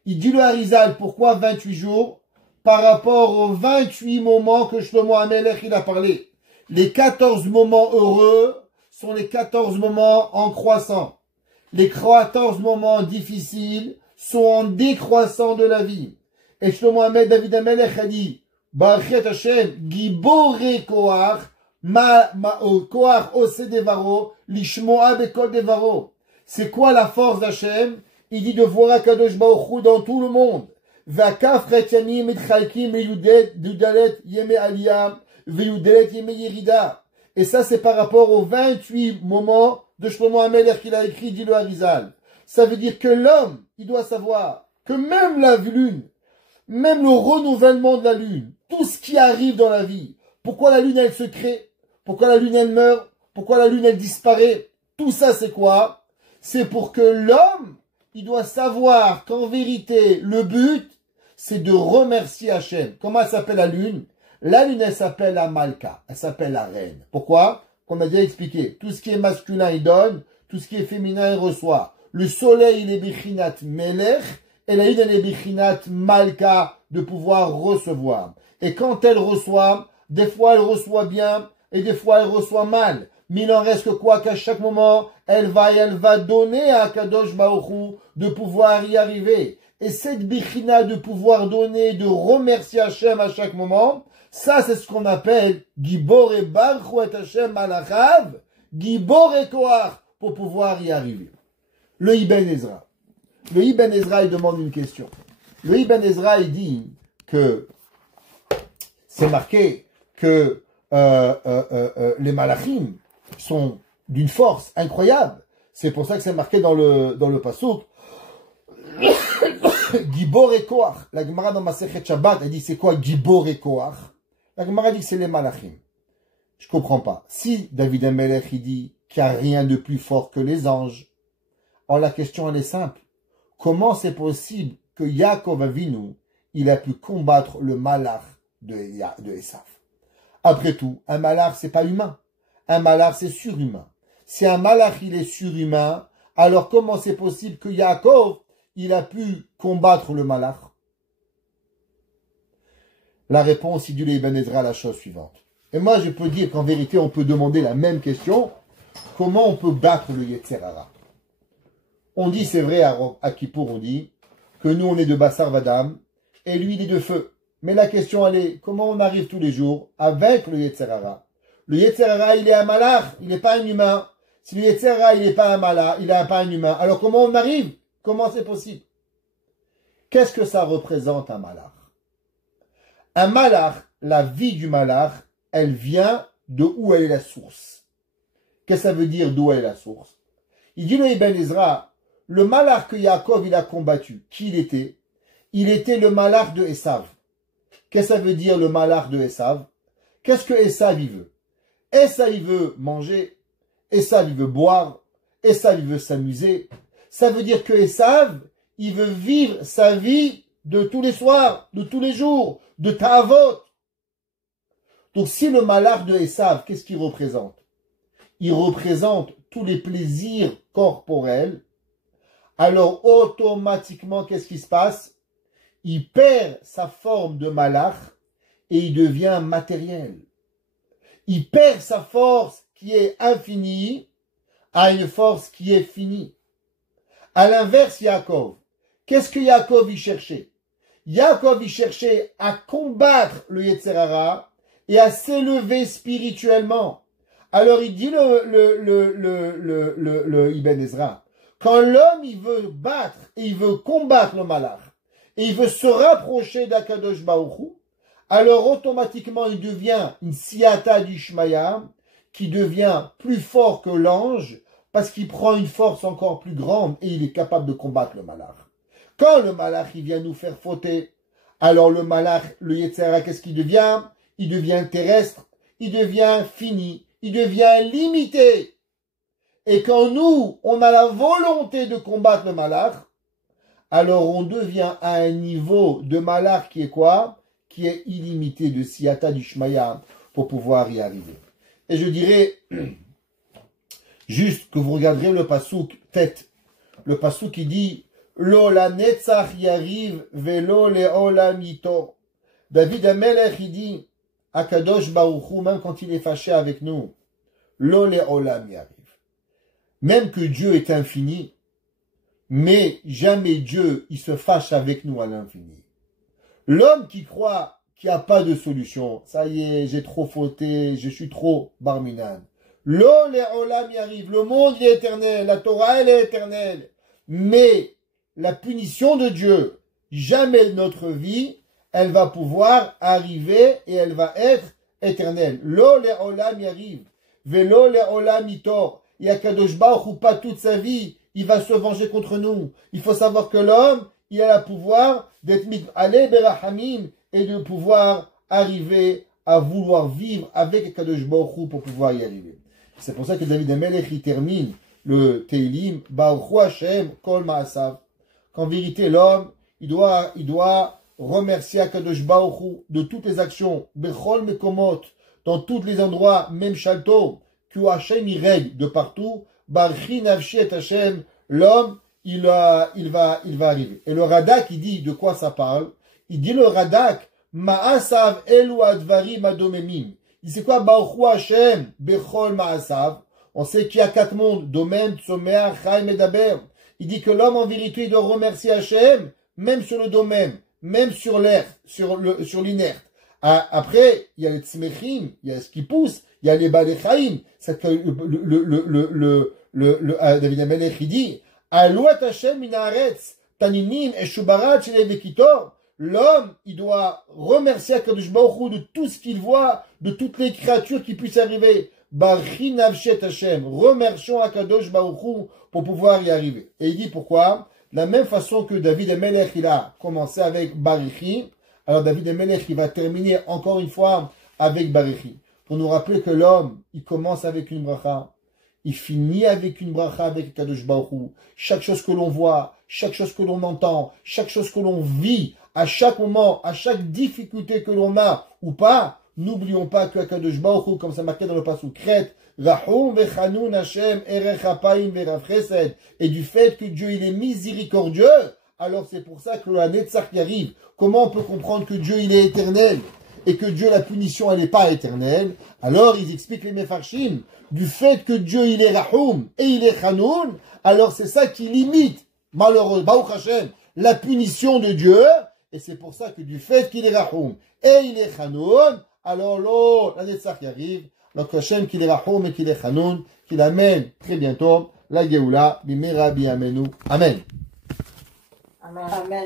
Il dit le Harizal, pourquoi 28 jours? Par rapport aux 28 moments que Shlomo HaMelech il a parlé. Les 14 moments heureux sont les 14 moments en croissant. Les 14 moments difficiles sont en décroissant de la vie. Et Shlomo David HaMelech a dit, Baruch Hashem, Gibore Koach, Koach Ose Devaro, Lishmoa Bekol Devaro. C'est quoi la force d'Hachem? Il dit de voir Akadosh Baruch Hu dans tout le monde. Vakaf Retyanim Mitchalkim Yudet Dudalet Yeme Aliyah Veyudelet Yeme Yerida. Et ça, c'est par rapport aux 28 moments de Shlomo HaMelech qu'il a écrit, dit le Harizal. Ça veut dire que l'homme, il doit savoir que même la lune, même le renouvellement de la lune, tout ce qui arrive dans la vie, pourquoi la lune elle se crée, pourquoi la lune elle meurt, pourquoi la lune elle disparaît, tout ça c'est quoi? C'est pour que l'homme, il doit savoir qu'en vérité, le but, c'est de remercier Hachem. Comment elle s'appelle la lune? La lune, elle s'appelle la Malka, elle s'appelle la reine. Pourquoi? Comme on a déjà expliqué, tout ce qui est masculin, il donne, tout ce qui est féminin, il reçoit. Le soleil, il est bichinat melech, et la lune, elle est bichinat malka, de pouvoir recevoir. Et quand elle reçoit, des fois, elle reçoit bien, et des fois, elle reçoit mal. Mais il en reste que quoi? Qu'à chaque moment, elle va donner à Kadosh Baruch Hu de pouvoir y arriver. Et cette bichina de pouvoir donner, de remercier Hachem à chaque moment, ça, c'est ce qu'on appelle Gibor et Baruch et Hachem Malachav, Gibor et Koach, pour pouvoir y arriver. Le Ibn Ezra. Le Ibn Ezra, il demande une question. Le Ibn Ezra, il dit que c'est marqué que les malachim sont d'une force incroyable. C'est pour ça que c'est marqué dans le pasuk. Gibor et Koach. La Gemara dans Masechet Shabbat, elle dit c'est quoi Gibor et Koach? La Gemara dit que c'est les malachim. Je comprends pas. Si David Amelech il dit qu'il n'y a rien de plus fort que les anges, alors la question elle est simple. Comment c'est possible que Yaakov Avinu, il a pu combattre le malach de Esav? Après tout, un malach c'est pas humain. Un malach c'est surhumain. Si un malach il est surhumain, alors comment c'est possible que Yaakov, il a pu combattre le malach? La réponse, il dit Ibn Ezra la chose suivante. Et moi, je peux dire qu'en vérité, on peut demander la même question. Comment on peut battre le Yetzer Hara? On dit, c'est vrai, à Kippour, on dit que nous, on est de Bassar Vadam, et lui, il est de feu. Mais la question, elle est, comment on arrive tous les jours avec le Yetzer Hara? Le Yetzer Hara, il est un malach, il n'est pas un humain. Si le Yetzer Hara, il n'est pas un malach, il n'est pas un humain, alors comment on arrive? Comment c'est possible? Qu'est-ce que ça représente un malach? Un malach, la vie du malach, elle vient de où elle est la source. Qu'est-ce que ça veut dire d'où elle est la source? Il dit le Ibn Ezra, le malach que Yaakov il a combattu, qui il était? Il était le malach de Esav. Qu'est-ce que ça veut dire le malach de Esav? Qu'est-ce que Esav il veut? Esav il veut manger, Esav il veut boire, Esav il veut s'amuser. Ça veut dire que Esav, il veut vivre sa vie de tous les soirs, de tous les jours, de Ta'avot. Donc si le malach de Esav, qu'est-ce qu'il représente? Il représente tous les plaisirs corporels. Alors automatiquement, qu'est-ce qui se passe? Il perd sa forme de malach et il devient matériel. Il perd sa force qui est infinie à une force qui est finie. À l'inverse, Yaakov. Qu'est-ce que Yaakov y cherchait? Yaakov y cherchait à combattre le Yetzer Hara et à s'élever spirituellement. Alors il dit le Ibn Ezra, quand l'homme il veut battre et il veut combattre le malach et il veut se rapprocher d'Akadosh Baruch Hu, alors automatiquement il devient une siyata d'Ishmaïa qui devient plus fort que l'ange parce qu'il prend une force encore plus grande et il est capable de combattre le malach. Quand le malach il vient nous faire fauter, alors le malach, le Yetzer Hara, qu'est-ce qu'il devient? Il devient terrestre, il devient fini, il devient limité. Et quand nous, on a la volonté de combattre le malach, alors on devient à un niveau de malach qui est quoi? Qui est illimité, de siyata d'Ishmaïa, pour pouvoir y arriver. Et je dirais, juste que vous regarderez le pasouk tête. Le pasouk qui dit Lo la netzach yariv velo leolam yito. David Amelech il dit Akadosh Baruch Hu, même quand il est fâché avec nous, Lo leolam yariv. Même que Dieu est infini, mais jamais Dieu il se fâche avec nous à l'infini. L'homme qui croit qu'il n'y a pas de solution, ça y est, j'ai trop fauté, je suis trop barminan. Lo leolam yariv. Le monde est éternel, la Torah elle est éternelle, mais la punition de Dieu, jamais notre vie, elle va pouvoir arriver et elle va être éternelle. Lo leolam yariv, velo leolam yitor. Et Akadosh Baruch Hu, pas toute sa vie, il va se venger contre nous. Il faut savoir que l'homme, il a le pouvoir d'être allé berahamim et de pouvoir arriver à vouloir vivre avec Kadosh Baruch Hu pour pouvoir y arriver. C'est pour ça que David Amelech il termine le Teilim Baruch Hu Hashem Kol Ma'asav. Qu'en vérité l'homme il doit remercier Kadosh Baruch Hu de toutes les actions Bechol Mekomot dans tous les endroits même Shalto que Hashem il règle de partout. Barchi Nafshi et Hashem l'homme il va arriver. Et le Radak il dit de quoi ça parle? Il dit le Radak Ma'asav elu advarim adomemim. Il c'est quoi Baruch Hu Hashem bechol ma'asav? On sait qu'il y a 4 mondes, domaine, Tzomeach, Chaim et Daber. Il dit que l'homme en vérité il doit remercier Hashem, même sur le domaine, même sur l'air, sur l'inerte. Après, il y a les tzmechim, il y a ce qui pousse, il y a les balechaim. C'est que David Amelech il dit Alouat Hashem min haaretz taninim et shubarat shel vekitor. L'homme, il doit remercier Akadosh Baruch Hu de tout ce qu'il voit, de toutes les créatures qui puissent arriver. Barchi nafshet Hashem. Remercions Akadosh Baruch Hu pour pouvoir y arriver. Et il dit pourquoi? De la même façon que David Amelech, il a commencé avec Barichi, alors David Amelech, il va terminer encore une fois avec Barichi. Pour nous rappeler que l'homme, il commence avec une bracha. Il finit avec une bracha avec Kadosh Baruch Hu. Chaque chose que l'on voit, chaque chose que l'on entend, chaque chose que l'on vit, à chaque moment, à chaque difficulté que l'on a ou pas, n'oublions pas que Kadosh Baruch Hu, comme ça marqué dans le passage Kret, Rahum vechanun Hashem erech hapayim verav chesed, et du fait que Dieu il est miséricordieux, alors c'est pour ça que la Netzach y arrive. Comment on peut comprendre que Dieu il est éternel et que Dieu la punition elle n'est pas éternelle? Alors ils expliquent les Mefarshim, du fait que Dieu il est Rahum et il est Chanoun, alors c'est ça qui limite, malheureusement, Baruch Hashem, la punition de Dieu, et c'est pour ça que du fait qu'il est Rahum et il est Chanoun, alors là, la Netzach y arrive, donc Hashem qu'il est Rahum et qu'il est Chanoun, qu'il amène très bientôt la Géoula, Bimera Biamenu. Amen. Amen. Amen.